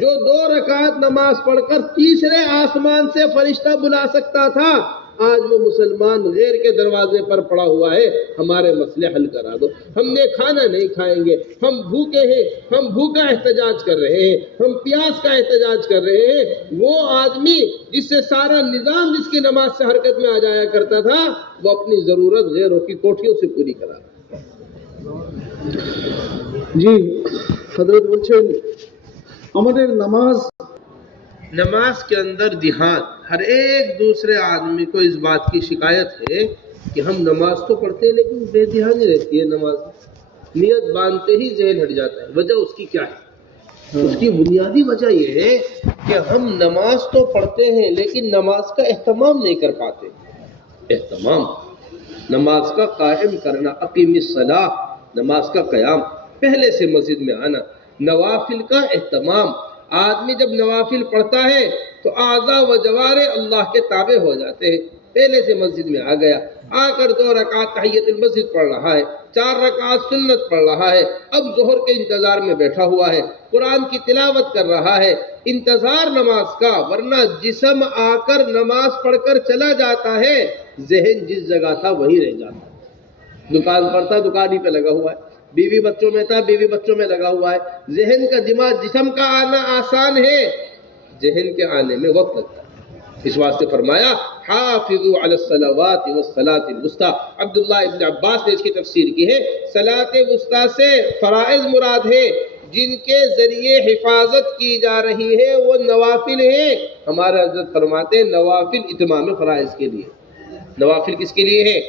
جو 2 رکعت نماز پڑھ کر تیسرے آسمان سے فرشتہ بلا سکتا تھا، آج وہ مسلمان غیر کے دروازے پر پڑا ہوا ہے، ہمارے مسئلے حل کرا دو، ہم نے کھانا نہیں کھائیں گے، ہم بھوکے ہیں، ہم بھوکا احتجاج کر رہے ہیں، ہم پیاس کا احتجاج کر رہے ہیں۔ وہ آدمی جس سے سارا نظام جس کی نماز سے حرکت میں آ جایا کرتا تھا، وہ اپنی ضرورت غیروں کی کوٹھیوں سے پوری کرا رہا ہے۔ জি হযরত বলছেন আমাদের نماز کے اندر جہاد، ہر ایک دوسرے آدمی کو اس بات کی شکایت ہے کہ ہم نماز تو پڑھتے ہیں لیکن بے دھیانی رہتی ہے نماز، نیت باندھتے ہی ذہن ہٹ جاتا ہے۔ وجہ اس کی کیا ہے؟ اس کی بنیادی وجہ یہ ہے کہ ہم نماز تو پڑھتے ہیں لیکن نماز کا اہتمام نہیں کر پاتے۔ اہتمام، نماز کا قائم کرنا، اقیم الصلاۃ، نماز کا قیام، پہلے سے مسجد میں آنا، نوافل کا اہتمام۔ آدمی جب نوافل پڑھتا ہے تو اعضاء و جوارح اللہ کے تابع ہو جاتے ہیں۔ پہلے سے مسجد میں آ گیا، آ کر 2 رکعت تحیۃ المسجد پڑھ رہا ہے، 4 رکعت سنت پڑھ رہا ہے، اب ظہر کے انتظار میں بیٹھا ہوا ہے، قرآن کی تلاوت کر رہا ہے، انتظار نماز کا، ورنہ جسم آ کر نماز پڑھ کر چلا جاتا ہے، ذہن جس جگہ تھا وہی رہ جاتا ہے۔ دکان پر تھا، دکان ہی پہ لگا ہوا ہے، بیوی بچوں میں تھا، بیوی بچوں میں لگا ہوا ہے۔ ذہن کا دماغ، جسم کا آنا آسان ہے، ذہن کے آنے میں وقت لگتا ہے۔ اس واسطے فرمایا حافظوا علی الصلوات والصلاۃ الوسطی۔ عبداللہ ابن عباس نے اس کی تفسیر کی ہے، صلاۃ وسطی سے فرائض مراد ہے، جن کے ذریعے حفاظت کی جا رہی ہے وہ نوافل ہیں۔ ہمارے حضرت فرماتے ہیں نوافل اتمام فرائض کے لیے۔ نوافل کس کے لیے ہے؟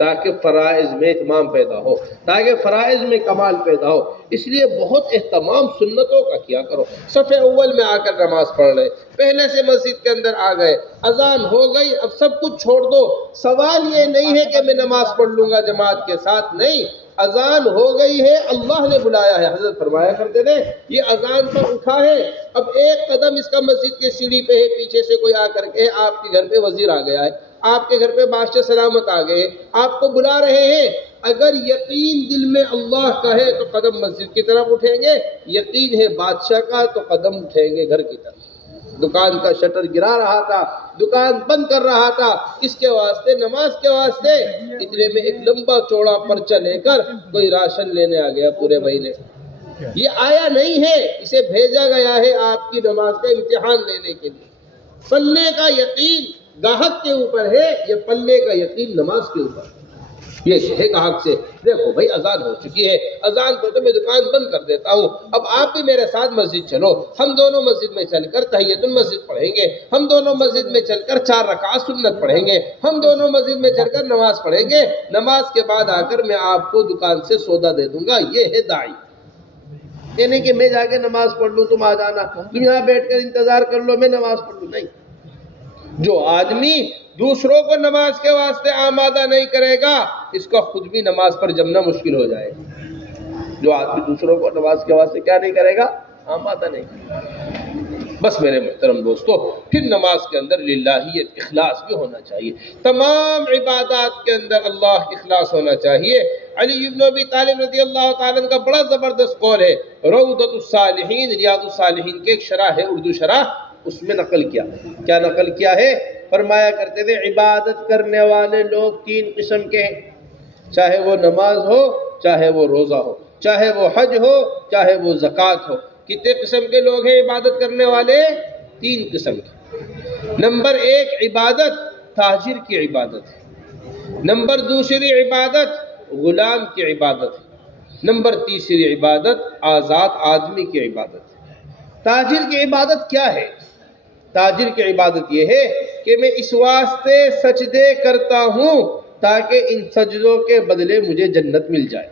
تاکہ فرائض میں اتمام پیدا ہو، تاکہ فرائض میں کمال پیدا ہو۔ اس لیے بہت اہتمام سنتوں کا کیا کرو۔ صف اول میں آ کر نماز پڑھ رہے، پہلے سے مسجد کے اندر آ گئے، اذان ہو گئی، اب سب کچھ چھوڑ دو۔ سوال یہ نہیں ہے کہ میں نماز پڑھ لوں گا جماعت کے ساتھ، نہیں، اذان ہو گئی ہے، اللہ نے بلایا ہے۔ حضرت فرمایا کرتے تھے یہ اذان پر اٹھا ہے، اب ایک قدم اس کا مسجد کے سیڑھی پہ ہے، پیچھے سے کوئی آ کر کے آپ کے گھر پہ وزیر آ گیا ہے، آپ کے گھر پہ بادشاہ سلامت آ گئے، آپ کو بلا رہے ہیں، اگر یقین دل میں اللہ کا ہے تو قدم مسجد کی طرف اٹھیں گے، یقین ہے بادشاہ کا تو قدم اٹھیں گے گھر کی طرف۔ دکان کا شٹر گرا رہا تھا، دکان بند کر رہا تھا، اس کے واسطے، نماز کے واسطے، اتنے میں ایک لمبا چوڑا پرچہ لے کر کوئی راشن لینے آ گیا پورے مہینے۔ یہ آیا نہیں ہے، اسے بھیجا گیا ہے آپ کی نماز کا امتحان لینے کے لیے۔ پلے کا یقین گاہک کے اوپر ہے، یہ پلے کا یقین نماز کے اوپر ہے۔ یہ ہے گاہک سے، دیکھو بھائی اذان ہو چکی ہے، اذان کو تو میں دکان بند کر دیتا ہوں، اب آپ بھی میرے ساتھ مسجد چلو، ہم دونوں مسجد میں چل کر تحیۃ المسجد پڑھیں گے، ہم دونوں مسجد میں چل کر 4 رکعت سنت پڑھیں گے، ہم دونوں مسجد میں چل کر نماز پڑھیں گے، نماز کے بعد آ کر میں آپ کو دکان سے سودا دے دوں گا۔ یہ ہے داعی، یہ نہیں کہ میں جا کے نماز پڑھ لوں تم آ جانا، تم یہاں بیٹھ کر انتظار کر لو میں نماز پڑھ لوں، نہیں۔ جو آدمی دوسروں کو نماز کے واسطے آمادہ نہیں کرے گا، اس کا خود بھی نماز پر جمنا مشکل ہو جائے گا۔ جو آدمی دوسروں کو نماز کے واسطے کیا نہیں کرے گا؟ آمادہ نہیں کرے گا۔ بس میرے محترم دوستو، پھر نماز کے اندر للہیت، اخلاص بھی ہونا چاہیے۔ تمام عبادات کے اندر اللہ اخلاص ہونا چاہیے۔ علی بن ابی طالب رضی اللہ تعالیٰ عنہ کا بڑا زبردست قول ہے، روضۃ الصالحین، ریاض الصالحین کے ایک شرح ہے، اردو شرح، اس میں نقل کیا، کیا نقل کیا ہے؟ فرمایا کرتے تھے عبادت کرنے والے لوگ 3 قسم کے ہیں، چاہے وہ نماز ہو، چاہے وہ روزہ ہو، چاہے وہ حج ہو، چاہے وہ زکوٰۃ ہو۔ کتنے قسم کے لوگ ہیں عبادت کرنے والے؟ 3 قسم کے۔ نمبر 1 عبادت تاجر کی عبادت ہے، نمبر 2 عبادت غلام کی عبادت ہے، نمبر 3 عبادت آزاد آدمی کی عبادت ہے۔ تاجر کی عبادت کیا ہے؟ تاجر کی عبادت یہ ہے کہ میں اس واسطے سجدے کرتا ہوں تاکہ ان سجدوں کے بدلے مجھے جنت مل جائے۔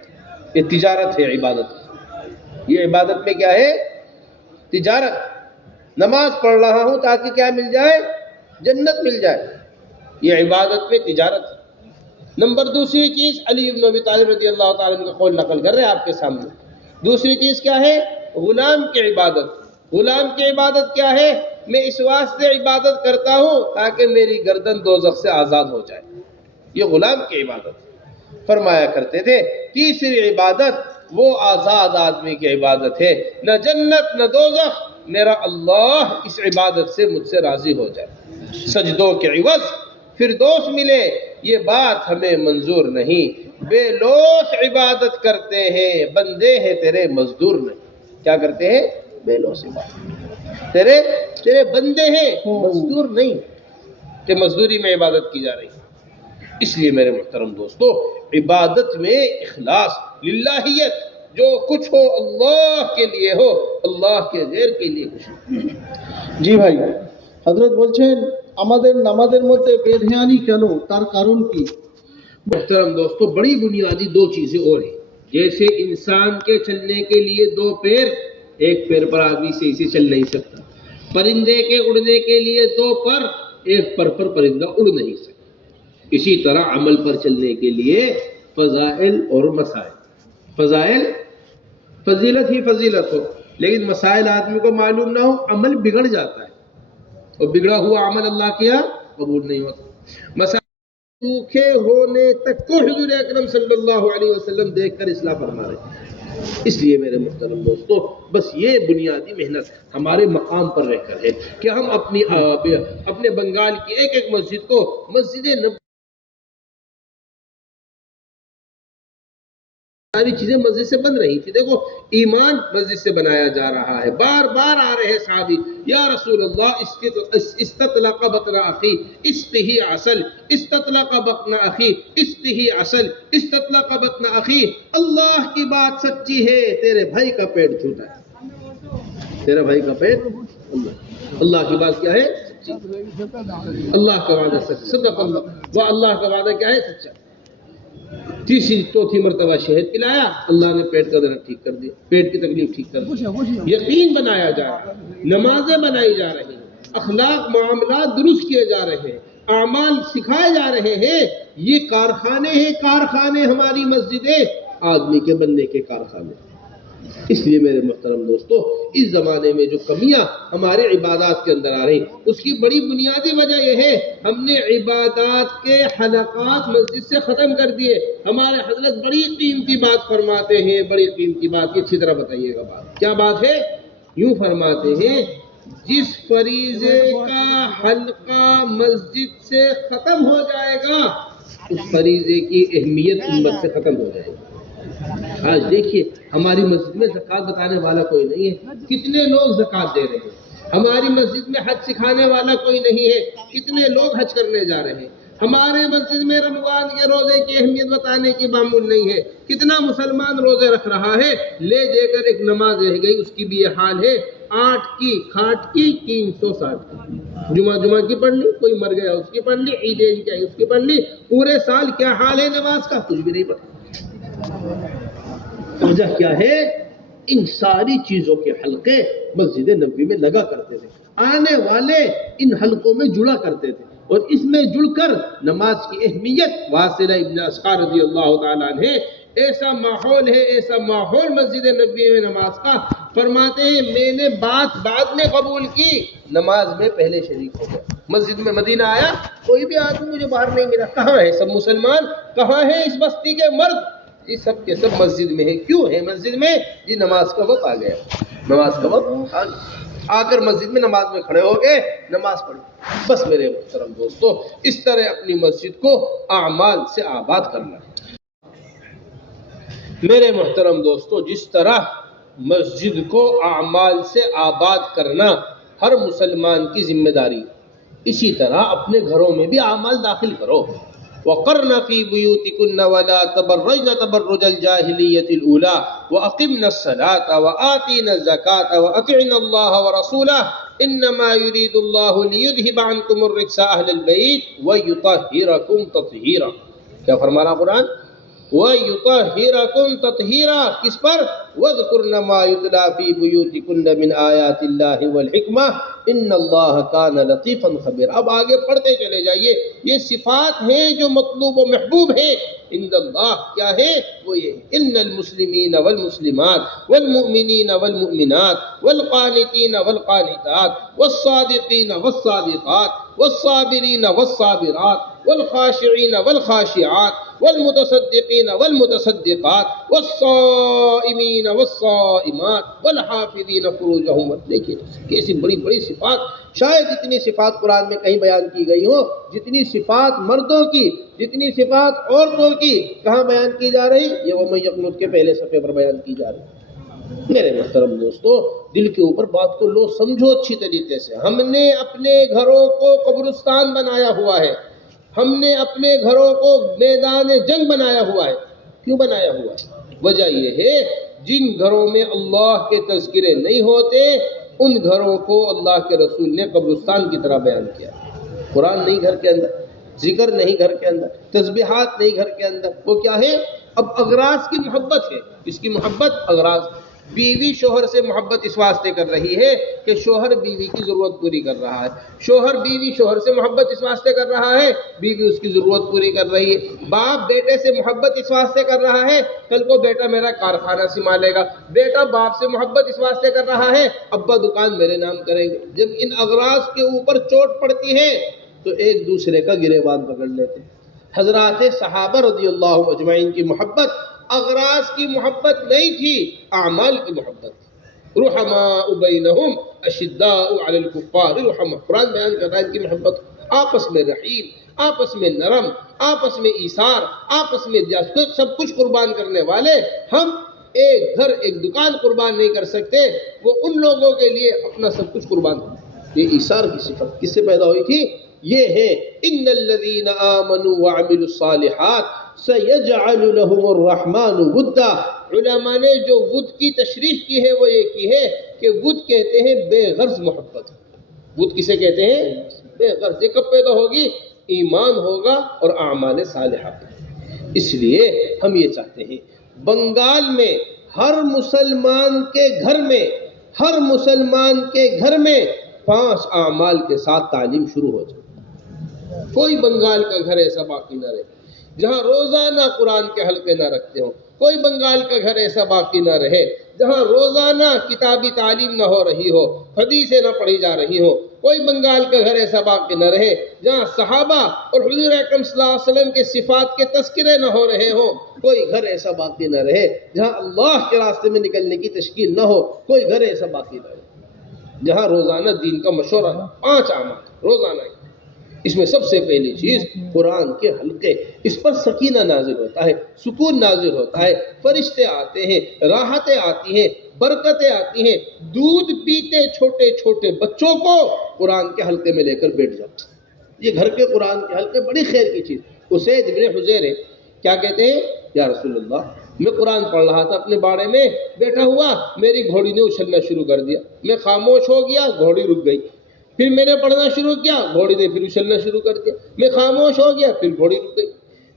یہ تجارت ہے عبادت، یہ عبادت میں کیا ہے؟ تجارت۔ نماز پڑھ رہا ہوں تاکہ کیا مل جائے؟ جنت مل جائے، یہ عبادت میں تجارت ہے۔ نمبر 2 چیز، علی بن ابی طالب رضی اللہ تعالیٰ عنہ کا قول نقل کر رہے ہیں آپ کے سامنے۔ دوسری چیز کیا ہے؟ غلام کی عبادت۔ غلام کی عبادت کیا ہے؟ میں اس واسطے عبادت کرتا ہوں تاکہ میری گردن دوزخ سے آزاد ہو جائے، یہ غلام کی عبادت۔ فرمایا کرتے تھے 3 عبادت وہ آزاد آدمی کی عبادت ہے، نہ جنت نہ دوزخ، میرا اللہ اس عبادت سے مجھ سے راضی ہو جائے۔ سجدوں کے عوض فردوس ملے، یہ بات ہمیں منظور نہیں۔ بے لوث عبادت کرتے ہیں، بندے ہیں تیرے مزدور نہیں۔ کیا کرتے ہیں؟ بے لوث عبادت، تیرے بندے ہیں، مزدور نہیں کہ مزدوری میں عبادت کی جا رہی۔ اس لیے میرے محترم دوستو، عبادت میں اخلاص، للہیت، جو کچھ ہو اللہ کے لیے ہو، اللہ کے غیر کے لیے کچھ نہیں۔ জি ভাই, হযরত বলছেন আমাদের নামাজের মধ্যে বেধ্যানি কেন, তার কারণ কি? محترم دوستو، بڑی بنیادی دو چیزیں اور ہیں۔ جیسے انسان کے چلنے کے لیے دو پیر، ایک پیر پر آدمی صحیح سے چل نہیں سکتا۔ پرندے کے اڑنے کے لیے دو پر، ایک پر پرندہ اڑ نہیں سکتا۔ اسی طرح عمل پر چلنے کے لیے فضائل اور مسائل۔ فضائل، فضیلت ہی فضیلت ہو، لیکن مسائل آدمی کو معلوم نہ ہو، عمل بگڑ جاتا ہے، اور بگڑا ہوا عمل اللہ کے یہاں قبول نہیں ہوتا۔ مسائل سوکھے ہونے تک کو حضور اکرم صلی اللہ علیہ وسلم دیکھ کر اصلاح فرما رہے ہیں۔ اس لیے میرے محترم دوستو، بس یہ بنیادی محنت ہمارے مقام پر رہ کر ہے کہ ہم اپنے بنگال کی ایک ایک مسجد کو مسجد نبوی، ساری چیزیں مسجد سے بن رہی تھی۔ دیکھو، ایمان مسجد سے بنایا جا رہا ہے۔ بار بار آ رہے ہیں صحابی، یا رسول اللہ استطلق بطن اخی استہی عسل، استطلق بطن اخی استہی عسل، استطلق بطن اخی۔ اللہ کی بات سچی ہے، تیرے بھائی کا پیٹ جھوٹا ہے، تیرے بھائی کا پیٹ اللہ کی بات کیا ہے؟ سچی۔ اللہ کا وعدہ سچ، صدق اللہ، وہ اللہ کا وعدہ کیا ہے؟ سچا۔ تیسری چوتھی مرتبہ شہد پلایا، اللہ نے پیٹ کا درد ٹھیک کر دیا، پیٹ کی تکلیف ٹھیک کر دی۔ یقین بنایا جا رہا ہے، نمازیں بنائی جا رہی ہیں، اخلاق معاملات درست کیے جا رہے ہیں، اعمال سکھائے جا رہے ہیں۔ یہ کارخانے ہیں، کارخانے ہماری مسجدیں آدمی کے بننے کے کارخانے۔ اس لیے میرے محترم دوستو، اس زمانے میں جو کمیاں ہمارے عبادات کے اندر آ رہی، اس کی بڑی بنیادی وجہ یہ ہے ہم نے عبادات کے حلقات مسجد سے ختم کر دیے۔ ہمارے حضرت بڑی قیمتی بات فرماتے ہیں، بڑی قیمتی بات، یہ اچھی طرح بتائیے گا بات کیا بات ہے؟ یوں فرماتے ہیں، جس فریضے کا حلقہ مسجد سے ختم ہو جائے گا، اس فریضے کی اہمیت امت سے ختم ہو جائے گی۔ آج دیکھیے، ہماری مسجد میں زکوٰۃ بتانے والا کوئی نہیں ہے، کتنے لوگ زکوٰۃ دے رہے ہیں۔ ہماری مسجد میں حج سکھانے والا کوئی نہیں ہے، کتنے لوگ حج کرنے جا رہے ہیں۔ ہمارے مسجد میں رمضان کے روزے کی اہمیت بتانے کی معمول نہیں ہے، کتنا مسلمان روزے رکھ رہا ہے، لے دے کر ایک نماز رہ گئی، اس کی بھی یہ حال ہے، 8 کی کھاٹ کی 360 کی، جمعہ کی پڑھ لی، کوئی مر گیا اس کی پڑھ لی، عید کیا اس کی پڑھ لی، پورے سال کیا حال ہے نماز کا کچھ بھی نہیں پتا۔ وجہ کیا ہے؟ ان ساری چیزوں کے حلقے مسجد نبوی میں لگا کرتے تھے، آنے والے ان حلقوں میں جڑا کرتے تھے، اور اس میں جڑ کر نماز کی اہمیت، واصلہ ابن اسقع رضی اللہ تعالیٰ عنہ، ایسا ماحول ہے، ایسا ماحول مسجد نبوی میں نماز کا، فرماتے ہیں میں نے بات بعد میں قبول کی، نماز میں پہلے شریک ہو گیا۔ مسجد میں مدینہ آیا، کوئی بھی آدمی مجھے باہر نہیں ملا، کہاں ہے سب مسلمان، کہاں ہے اس بستی کے مرد؟ یہ سب کے سب مسجد میں ہے۔ کیوں ہے مسجد میں؟ یہ نماز کا وقت آ گیا، نماز کا وقت آ کر مسجد میں نماز میں کھڑے ہو گئے، نماز پڑھی۔ بس میرے محترم دوستو، اس طرح اپنی مسجد کو اعمال سے آباد کرنا ہے۔ میرے محترم دوستو، جس طرح مسجد کو اعمال سے آباد کرنا ہر مسلمان کی ذمہ داری، اسی طرح اپنے گھروں میں بھی اعمال داخل کرو۔ وَقَرْنَ فِي بُيُوتِكُنَّ وَلَا تَبَرَّجْنَ تَبَرُّجَ الْجَاهِلِيَّةِ الْأُولَىٰ وَأَقِمْنَ الصَّلَاةَ وَآتِينَ الزَّكَاةَ وَأَطِعْنَ اللَّهَ وَرَسُولَهُ إِنَّمَا يُرِيدُ اللَّهُ لِيُذْهِبَ عَنكُمُ الرِّجْسَ أَهْلَ الْبَيْتِ وَيُطَهِّرَكُمْ تَطْهِيرًا۔ کیا فرما رہا قرآن؟ وَيُطَهِّرَكُمْ تَطْهِيرًا، کس پر؟ وَاذْكُرْنَ مَا يُتْلَىٰ فِي بُيُوتِكُنَّ مِنْ آيَاتِ اللَّهِ وَالْحِكْمَةِ إِنَّ اللَّهَ كَانَ لَطِيفًا خَبِيرًا۔ اب آگے پڑھتے چلے جائیے، یہ صفات ہیں جو مطلوب و محبوب ہیں عند اللہ۔ کیا ہے وہ؟ یہ ان المسلمین والمسلمات والمؤمنین والمؤمنات والقانتین والقانتات والصادقین والصادقات والصابرین والصابرات والخاشعین والخاشعات والمتصدقین والمتصدقات والصائمین والصائمات والحافظین فروجہم. دیکھیے کیسی بڑی بڑی صفات، شاید اتنی صفات قرآن میں کہیں بیان کی گئی ہوں جتنی صفات مردوں کی، جتنی صفات عورتوں کی کہاں بیان کی جا رہی؟ یہ وَمَن یقنت کے پہلے صفحے پر بیان کی جا رہی. میرے محترم دوستو، دل کے اوپر بات کو لو سمجھو اچھی طریقے سے. ہم نے اپنے گھروں کو قبرستان بنایا ہوا ہے، ہم نے اپنے گھروں کو میدان جنگ بنایا ہوا ہے. کیوں بنایا ہوا ہے؟ وجہ یہ ہے جن گھروں میں اللہ کے تذکرے نہیں ہوتے ان گھروں کو اللہ کے رسول نے قبرستان کی طرح بیان کیا. قرآن نہیں گھر کے اندر، ذکر نہیں گھر کے اندر، تسبیحات نہیں گھر کے اندر. وہ کیا ہے؟ اب اغراض کی محبت ہے. اس کی محبت اغراض. بیوی شوہر سے محبت اس واسطے کر رہی ہے کہ شوہر بیوی کی ضرورت پوری کر رہا ہے. شوہر بیوی شوہر سے محبت اس واسطے کر رہا ہے، بیوی اس کی ضرورت پوری کر رہی ہے. باپ بیٹے سے محبت اس واسطے کر رہا ہے، کل کو بیٹا میرا کارخانہ سنبھالے گا. بیٹا باپ سے محبت اس واسطے کر رہا ہے، ابا دکان میرے نام کریں گے. جب ان اغراض کے اوپر چوٹ پڑتی ہے تو ایک دوسرے کا گریبان پکڑ لیتے. حضرات صحابہ رضی اللہ اجمعین کی محبت اغراض کی محبت نہیں تھی، اعمال کی محبت تھی. رحماء بینہم اشداء علی الکفار رحماء. قرآن بیان کر رہا ہے ان کی محبت، آپس میں رحیم، آپس میں نرم، آپس میں ایثار، آپس میں سب کچھ قربان کرنے والے. ہم ایک گھر ایک دکان قربان نہیں کر سکتے، وہ ان لوگوں کے لیے اپنا سب کچھ قربان کرتے. یہ ایثار کی صفت کس سے پیدا ہوئی تھی؟ یہ ہے ان الذین آمنوا وعملوا الصالحات سیجعل لهم الرحمن ودا. علماء نے جو ود کی تشریح کی ہے وہ یہ کی ہے کہ ود کہتے ہیں بے غرض محبت. ود کسے کہتے ہیں؟ بے غرض. یہ کب پیدا ہوگی؟ ایمان ہوگا اور اعمال صالحہ. اس لیے ہم یہ چاہتے ہیں بنگال میں ہر مسلمان کے گھر میں 5 اعمال کے ساتھ تعلیم شروع ہو جائے. کوئی بنگال کا گھر ایسا باقی نہ رہے جہاں روزانہ قرآن کے حلقے نہ رکھتے ہوں. کوئی بنگال کا گھر ایسا باقی نہ رہے جہاں روزانہ کتابی تعلیم نہ ہو رہی ہو، حدیثیں نہ پڑھی جا رہی ہوں. کوئی بنگال کا گھر ایسا باقی نہ رہے جہاں صحابہ اور حضور اکرم صلی اللہ علیہ وسلم کے صفات کے تذکرے نہ ہو رہے ہوں. کوئی گھر ایسا باقی نہ رہے جہاں اللہ کے راستے میں نکلنے کی تشکیل نہ ہو. کوئی گھر ایسا باقی نہ رہے جہاں روزانہ دین کا مشورہ نہ. 5 اعمال روزانہ. اس میں سب سے پہلی چیز قرآن کے حلقے. اس پر سکینہ نازل ہوتا ہے، سکون نازل ہوتا ہے، فرشتے آتے ہیں، راحتیں آتی ہیں، برکتیں آتی ہیں. دودھ پیتے چھوٹے چھوٹے بچوں کو قرآن کے حلقے میں لے کر بیٹھ جاؤ. یہ گھر کے قرآن کے حلقے بڑی خیر کی چیز. اسید ابن حضیر ہے، کیا کہتے ہیں؟ یا رسول اللہ، میں قرآن پڑھ رہا تھا اپنے باڑے میں بیٹھا ہوا، میری گھوڑی نے اچھلنا شروع کر دیا. میں خاموش ہو گیا، گھوڑی رک گئی. پھر میں نے پڑھنا شروع کیا، گھوڑی نے پھر اچھلنا شروع کر دیا. میں خاموش ہو گیا، پھر گھوڑی رک گئی.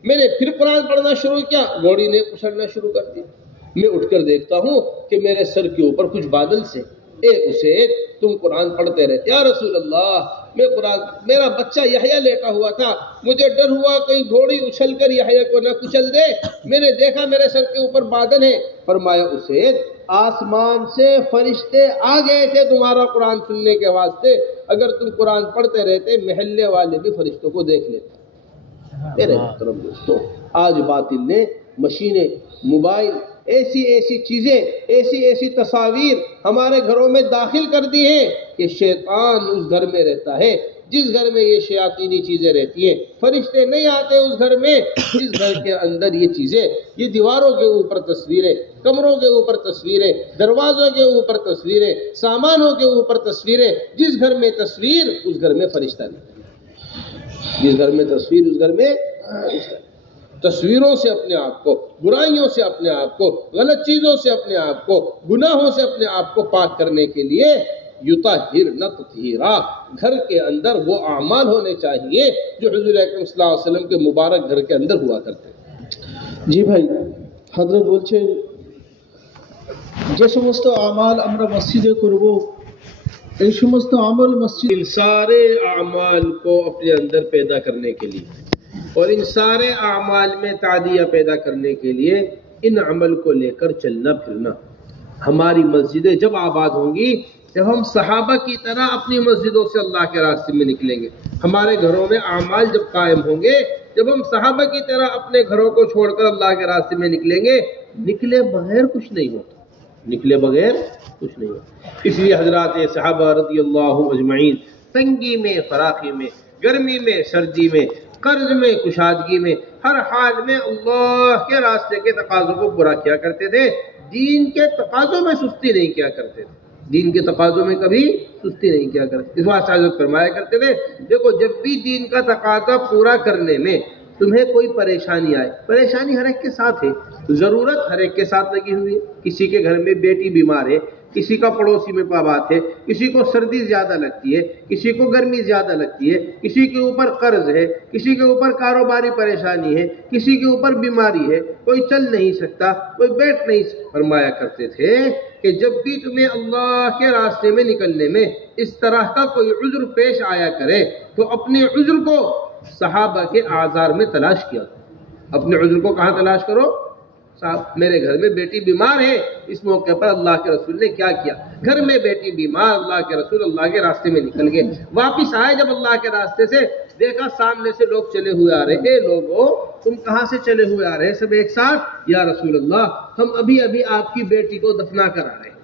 میں نے پھر قرآن پڑھنا شروع کیا، گھوڑی نے اچھلنا شروع کر دیا. میں اٹھ کر دیکھتا ہوں کہ میرے سر کے اوپر کچھ بادل سے. اے اسید، تم قرآن پڑھتے رہتے. یا رسول اللہ، میں قرآن، میرا بچہ یحییٰ لیٹا ہوا تھا، مجھے ڈر ہوا کہیں گھوڑی اچھل کر یحییٰ کو نہ کچل دے. میں نے دیکھا میرے سر کے اوپر بادل ہیں. فرمایا اسید، آسمان سے فرشتے آ گئے تھے تمہارا قرآن سننے کے واسطے. اگر تم قرآن پڑھتے رہتے محلے والے بھی فرشتوں کو دیکھ لیتے. میرے محترم دوستو، آج باطل نے مشینیں، موبائل، ایسی چیزیں، ایسی تصاویر ہمارے گھروں میں داخل کر دی ہیں کہ شیطان اس گھر میں رہتا ہے جس گھر میں یہ شیاطینی چیزیں رہتی ہیں. فرشتے نہیں آتے اس گھر میں جس گھر کے اندر یہ چیزیں، یہ دیواروں کے اوپر تصویریں، کمروں کے اوپر تصویریں، دروازوں کے اوپر تصویریں، سامانوں کے اوپر تصویریں. جس گھر میں تصویر اس گھر میں فرشتہ نہیں. جس گھر میں تصویر اس گھر میں فرشتہ نہیں. تصویروں سے اپنے آپ کو، برائیوں سے اپنے آپ کو، غلط چیزوں سے اپنے آپ کو، گناہوں سے اپنے آپ کو پاک کرنے کے لیے یطہرن تطہیرا، گھر کے اندر وہ اعمال ہونے چاہیے جو حضور اکرم صلی اللہ علیہ وسلم کے مبارک گھر کے اندر ہوا کرتے. জি ভাই, হযরত বলছেন যে সমস্ত আমাল আমরা মসজিদে করব, এই সমস্ত আমল মসজিদ ان سارے اعمال کو اپنے اندر پیدا کرنے کے لیے اور ان سارے اعمال میں تعدیہ پیدا کرنے کے لیے ان عمل کو لے کر چلنا پھرنا. ہماری مسجدیں جب آباد ہوں گی، جب ہم صحابہ کی طرح اپنی مسجدوں سے اللہ کے راستے میں نکلیں گے. ہمارے گھروں میں اعمال جب قائم ہوں گے جب ہم صحابہ کی طرح اپنے گھروں کو چھوڑ کر اللہ کے راستے میں نکلیں گے، نکلے بغیر کچھ نہیں ہوتا، نکلے بغیر کچھ نہیں ہوتا۔ اس لیے حضرات صحابہ رضی اللہ اجمعین تنگی میں، فراخی میں، گرمی میں، سردی میں، قرض میں، کشادگی میں، ہر حال میں اللہ کے راستے کے تقاضوں کو پورا کیا کرتے تھے، دین کے تقاضوں میں سستی نہیں کیا کرتے تھے، دین کے تقاضوں میں کبھی سستی نہیں کیا کرتے۔ اس واسطے حضرت فرمایا کرتے تھے، دیکھو جب بھی دین کا تقاضا پورا کرنے میں تمہیں کوئی پریشانی آئے، پریشانی ہر ایک کے ساتھ ہے، ضرورت ہر ایک کے ساتھ لگی ہوئی ہے، کسی کے گھر میں بیٹی بیمار ہے، کسی کا پڑوسی میں بات ہے، کسی کو سردی زیادہ لگتی ہے، کسی کو گرمی زیادہ لگتی ہے، کسی کے اوپر قرض ہے، کسی کے اوپر کاروباری پریشانی ہے، کسی کے اوپر بیماری ہے، کوئی چل نہیں سکتا، کوئی بیٹھ نہیں سکتا۔ فرمایا کرتے تھے کہ جب بھی تمہیں اللہ کے راستے میں نکلنے میں اس طرح کا کوئی عذر پیش آیا کرے تو اپنے عذر کو صحابہ کے اعذار میں تلاش کیا کرو۔ اپنے عذر کو کہاں تلاش کرو؟ صاحب میرے گھر میں بیٹی بیمار ہے، اس موقع پر اللہ کے رسول نے کیا کیا؟ گھر میں بیٹی بیمار، اللہ کے رسول اللہ کے راستے میں نکل گئے، واپس آئے جب اللہ کے راستے سے، دیکھا سامنے سے لوگ چلے ہوئے آ رہے ہیں، اے لوگو تم کہاں سے چلے ہوئے آ رہے ہیں سب ایک ساتھ؟ یا رسول اللہ ہم ابھی ابھی آپ کی بیٹی کو دفنا کر آ رہے ہیں،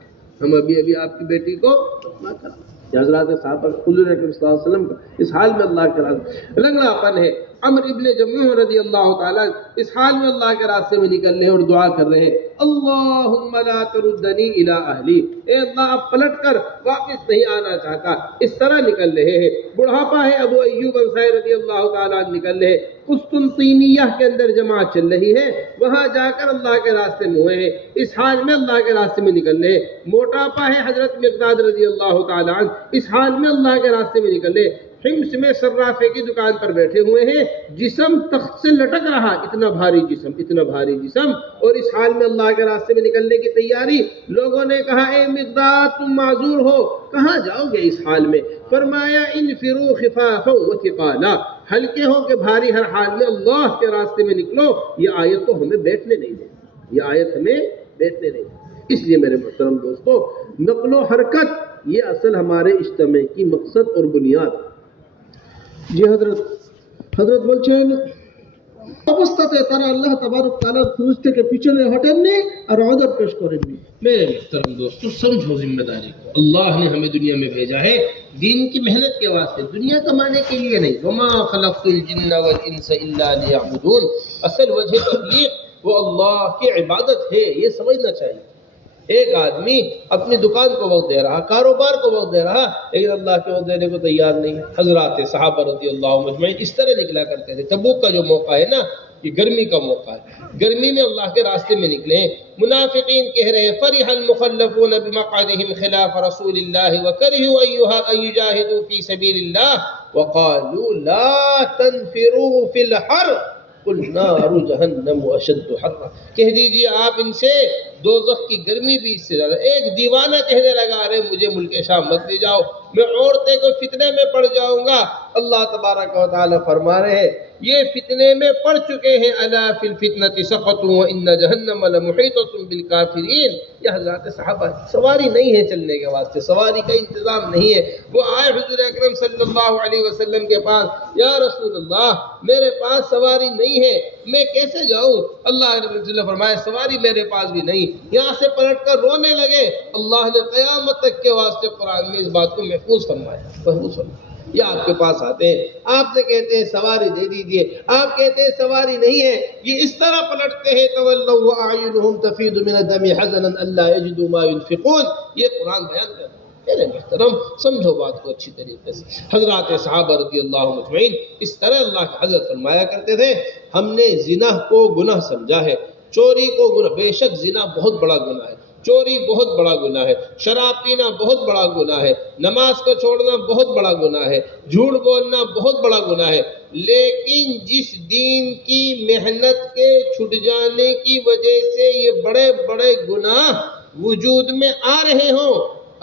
ہم ابھی ابھی آپ کی بیٹی کو دفنا کر آ رہے ہیں۔ حضرات صحابہ حضور اکرم صلی اللہ علیہ وسلم کا اس حال میں اللہ کے راستے لنگڑا پن ہے۔ عمرو ابن جموح رضی اللہ تعالیٰ اس حال میں اللہ کے راستے میں نکل رہے ہیں اور دعا کر رہے ہیں، اللہم لا تردنی الی اہلی، اے اللہ اب پلٹ کر واپس نہیں آنا چاہتا، اس طرح نکل رہے ہیں۔ بڑھاپا ہے، ابو ایوب انصاری رضی اللہ تعالیٰ نکل رہے ہیں، قسطنطینیہ کے اندر جماعت چل رہی ہے، وہاں جا کر اللہ کے راستے میں ہوئے ہیں، اس حال میں اللہ کے راستے میں نکل رہے ہیں۔ موٹاپا ہے، حضرت مقداد رضی اللہ تعالیٰ عنہ اس حال میں اللہ کے راستے میں نکل رہے، حمص میں صرافے کی دکان پر بیٹھے ہوئے ہیں، جسم تخت سے لٹک رہا، اتنا بھاری جسم، اتنا بھاری جسم، اور اس حال میں اللہ کے راستے میں نکلنے کی تیاری۔ لوگوں نے کہا اے مقداد تم معذور ہو، کہاں جاؤ گے اس حال میں؟ فرمایا انفروا خفافا وثقالا، ہلکے ہو کے بھاری ہر حال میں اللہ کے راستے میں نکلو۔ یہ آیت تو ہمیں بیٹھنے نہیں دے، یہ آیت ہمیں بیٹھنے نہیں دے۔ اس لیے میرے محترم دوستو، نقل و حرکت یہ اصل ہمارے اجتماع کی مقصد اور بنیاد۔ জি হযরত বলছেন অবস্থাতে তারা আল্লাহ তাবারক তাআলার খুঁজ থেকে পিছনে হটেননি আর অর্ডার পেশ করেননি। میرے محترم دوستو سمجھو ذمہ داری کو، اللہ نے ہمیں دنیا میں بھیجا ہے دین کی محنت کے واسطے، دنیا کمانے کے لیے نہیں۔ وما خلقت الجن والانس الا ليعبدون، اصل وجہ تخلیق وہ اللہ کی عبادت ہے، یہ سمجھنا چاہیے۔ ایک آدمی اپنی دکان کو وقت دے رہا، کاروبار کو وقت دے رہا، لیکن اللہ کے وقت دینے کو تیار نہیں ہے۔ حضرات صحابہ رضی اللہ مجمعین اس طرح نکلا کرتے تھے۔ تبوک کا جو موقع ہے نا، یہ گرمی کا موقع ہے، گرمی میں اللہ کے راستے میں نکلے ہیں۔ منافقین کہہ رہے ہیں فرح المخلفون بمقعدهم خلاف رسول اللہ وکرہوا ان یجاہدوا فی سبیل اللہ وقالوا لا تنفروا فی الحر قل نار جہنم اشد حرا، کہہ دیجیے آپ ان سے دوزخ کی گرمی بھی اس سے زیادہ۔ ایک دیوانہ کہنے لگا ارے مجھے ملک شام مت لے جاؤ، میں عورتیں کو فتنے میں پڑ جاؤں گا۔ اللہ تبارک و تعالی فرما رہے ہیں یہ فتنے میں پڑ چکے ہیں، الا فی الفتنۃ سقطوا وان جہنم لمحیطۃ بالکافرین۔ یہ حضرات صحابہ سواری نہیں ہے چلنے کے واسطے، سواری کا انتظام نہیں ہے۔ وہ آئے حضور اکرم صلی اللہ علیہ وسلم کے پاس، یا رسول اللہ میرے پاس سواری نہیں ہے، میں کیسے جاؤں؟ اللہ نے فرمایا سواری میرے پاس بھی نہیں۔ یہاں سے پلٹ کر رونے لگے۔ اللہ نے قیامت تک کے واسطے قرآن میں اس بات کو محفوظ فرمایا، محفوظ فرمایا۔ یہ آپ کے پاس آتے ہیں، آپ سے کہتے ہیں سواری دے دیجئے، آپ کہتے ہیں سواری نہیں ہے، یہ اس طرح پلٹتے ہیں تولوا واعینہم تفیض من الدم حزنا الا یجدوا ما ينفقون۔ یہ قرآن بیان کرتا ہے۔ میرے محترم سمجھو بات کو اچھی طریقے سے۔ حضرات صحابہ رضی اللہ مجمعین اس طرح اللہ کے حضرت فرمایا کرتے تھے ہم نے زنا کو گناہ سمجھا ہے، چوری کو گناہ، بے شک زنا بہت بڑا گناہ ہے، چوری بہت بڑا گناہ ہے، شراب پینا بہت بڑا گناہ ہے، نماز کو چھوڑنا بہت بڑا گناہ ہے، جھوٹ بولنا بہت بڑا گناہ ہے، لیکن جس دین کی محنت کے چھٹ جانے کی وجہ سے یہ بڑے بڑے گناہ وجود میں آ رہے ہوں،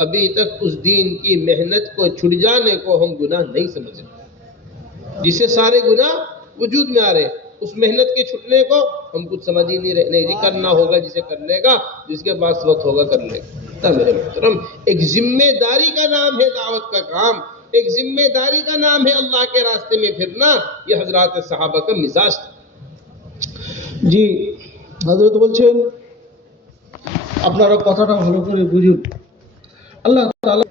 ابھی تک اس دین کی محنت کو چھٹ جانے کو ہم گناہ نہیں سمجھ رہے۔ جسے سارے گناہ وجود میں آ رہے ہیں، اس محنت کے چھٹنے کو ہم کچھ سمجھ ہی نہیں رہے، نہیں جی کرنا ہوگا جسے کر لے گا، جس کے پاس وقت ہوگا کر لے گا۔ میرے محترم ایک ذمہ داری کا نام ہے دعوت کا کام، ایک ذمہ داری کا نام ہے اللہ کے راستے میں پھرنا. یہ حضرات صحابہ کا مزاج تھا. জি হযরত বলছেন আপনারা কথাটা ভালো করে বুঝুন আল্লাহ তাআলা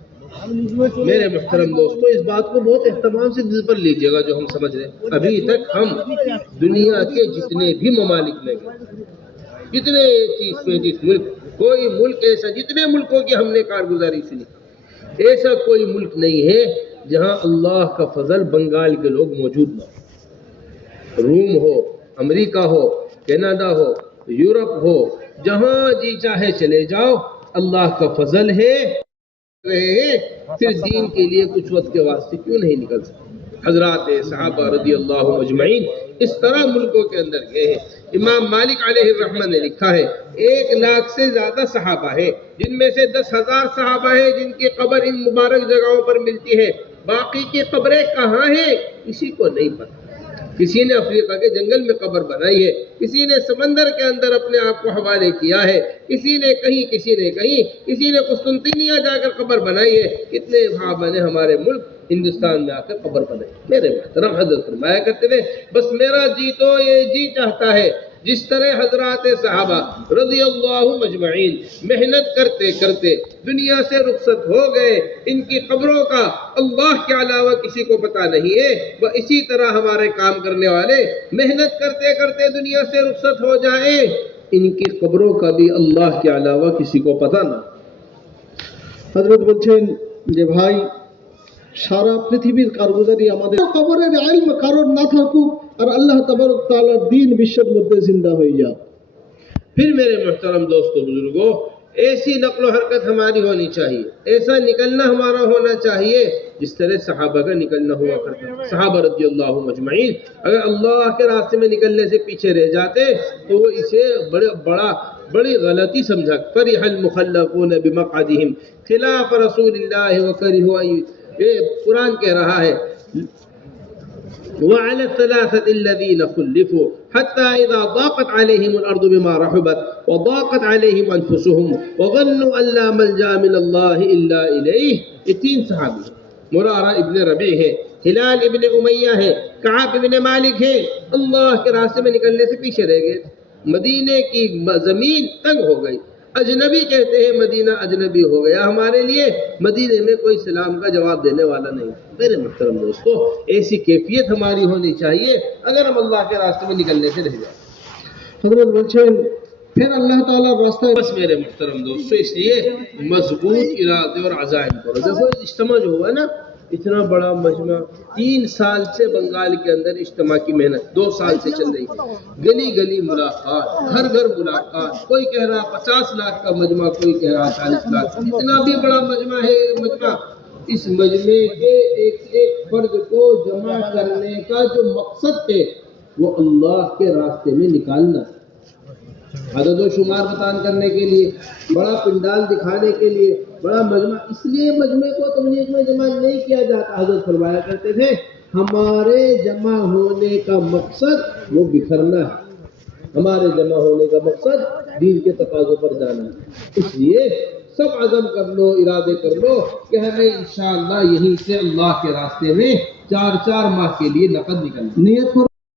میرے محترم دوستو اس بات کو بہت اہتمام سے دل پر لیجیے گا جو ہم سمجھ رہے ہیں. ابھی تک ہم دنیا کے جتنے بھی ممالک میں گئے, جتنے 30-35 ملک, کوئی ملک ایسا, جتنے ملکوں کی ہم نے کارگزاری سنی, ایسا کوئی ملک نہیں ہے جہاں اللہ کا فضل بنگال کے لوگ موجود نہ ہو. روم ہو, امریکہ ہو, کینیڈا ہو, یورپ ہو, جہاں جی چاہے چلے جاؤ, اللہ کا فضل ہے. پھر دین کے لیے کچھ وقت کے واسطے کیوں نہیں نکل سکتے؟ حضرات صحابہ رضی اللہ مجمعین اس طرح ملکوں کے اندر گئے ہیں. امام مالک علیہ الرحمہ نے لکھا ہے 1 لاکھ سے زیادہ صحابہ ہیں, جن میں سے 10,000 صحابہ ہیں جن کی قبر ان مبارک جگہوں پر ملتی ہے. باقی کی قبریں کہاں ہیں کسی کو نہیں پتہ. کسی نے افریقہ کے جنگل میں قبر بنائی ہے, کسی نے سمندر کے اندر اپنے آپ کو حوالے کیا ہے, کسی نے کہیں, کسی نے کہیں, کسی نے قسطنطنیہ جا کر قبر بنائی ہے. کتنے صحابہ نے ہمارے ملک ہندوستان میں آ کر قبر بنائی. میرے محترم حضرت فرمایا کرتے تھے بس میرا جی تو یہ جی چاہتا ہے جس طرح حضرات صحابہ رضی اللہ مجمعین محنت کرتے کرتے دنیا سے رخصت ہو گئے, ان کی قبروں کا اللہ کے علاوہ کسی کو پتہ نہیں ہے, وہ اسی طرح ہمارے کام کرنے والے محنت کرتے کرتے دنیا سے رخصت ہو جائیں, ان کی قبروں کا بھی اللہ کے علاوہ کسی کو پتہ نہ. হযরত বলছেন যে ভাই সারা পৃথিবীর কারগুজারি আমাদের কবরের ইলম কারণ না থাকুক আর আল্লাহ তাবারক তাআলার দ্বীন বিশ্বের মধ্যে জিন্দা হয়ে যাক. پھر میرے محترم دوستو بزرگوں, ایسی نقل و حرکت ہماری ہونی چاہیے, ایسا نکلنا ہمارا ہونا چاہیے جس طرح صحابہ کا نکلنا ہوا کرتا. صحابہ رضی اللہ مجمعین اگر اللہ کے راستے میں نکلنے سے پیچھے رہ جاتے تو وہ اسے بڑی غلطی سمجھا. فرح المخلفون بمقعدهم خلاف رسول اللہ وکرہوا, یہ قرآن کہہ رہا ہے وعلى الثلاثة الذين خلفوا حتى إذا ضاقت عليهم الأرض بما رحبت وضاقت عليهم أنفسهم وظنوا أن لا ملجأ من الله إلا إليه. یہ 3 صحابی ہیں, مرارہ ابن ربیع ہے, ہلال ابن امیہ ہے, کعب ابن مالک ہے. اللہ کے راستے میں نکلنے سے پیچھے رہ گئے. مدینے کی زمین تنگ ہو گئی, اجنبی کہتے ہیں مدینہ اجنبی ہو گیا ہمارے لیے, مدینے میں کوئی سلام کا جواب دینے والا نہیں. میرے محترم دوستو ایسی کیفیت ہماری ہونی چاہیے اگر ہم اللہ کے راستے میں نکلنے سے رہ جائیں. হযরত বলছেন پھر اللہ تعالیٰ راستہ بس میرے محترم دوستو اس لیے مضبوط ارادے اور عزائم کرو. دیکھو اجتماع جو ہوا نا, اتنا بڑا مجمع, 3 سال سے بنگال کے اندر اجتماع کی محنت 2 سال سے چل رہی ہے. گلی گلی ملاقات, گھر گھر ملاقات, کوئی کہہ رہا 50 لاکھ کا مجمع, کوئی کہہ رہا 40 لاکھ. اتنا بھی بڑا مجمع ہے مجمع. اس مجمع کے ایک ایک فرد کو جمع کرنے کا جو مقصد ہے وہ اللہ کے راستے میں نکالنا, عدد و شمار بتان کرنے کے لیے, بڑا پنڈال دکھانے کے لیے, بڑا مجمع. اس لیے مجمع کو تبلیغ میں جمع نہیں کیا جاتا. حضرت فرمایا کرتے تھے ہمارے جمع ہونے کا مقصد وہ بکھرنا ہے, ہمارے جمع ہونے کا مقصد دین کے تقاضوں پر جانا ہے. اس لیے سب عزم کر لو, ارادے کر لو کہ ہمیں انشاءاللہ یہیں سے اللہ کے راستے میں 4 ماہ کے لیے نقد نکلنا. نیت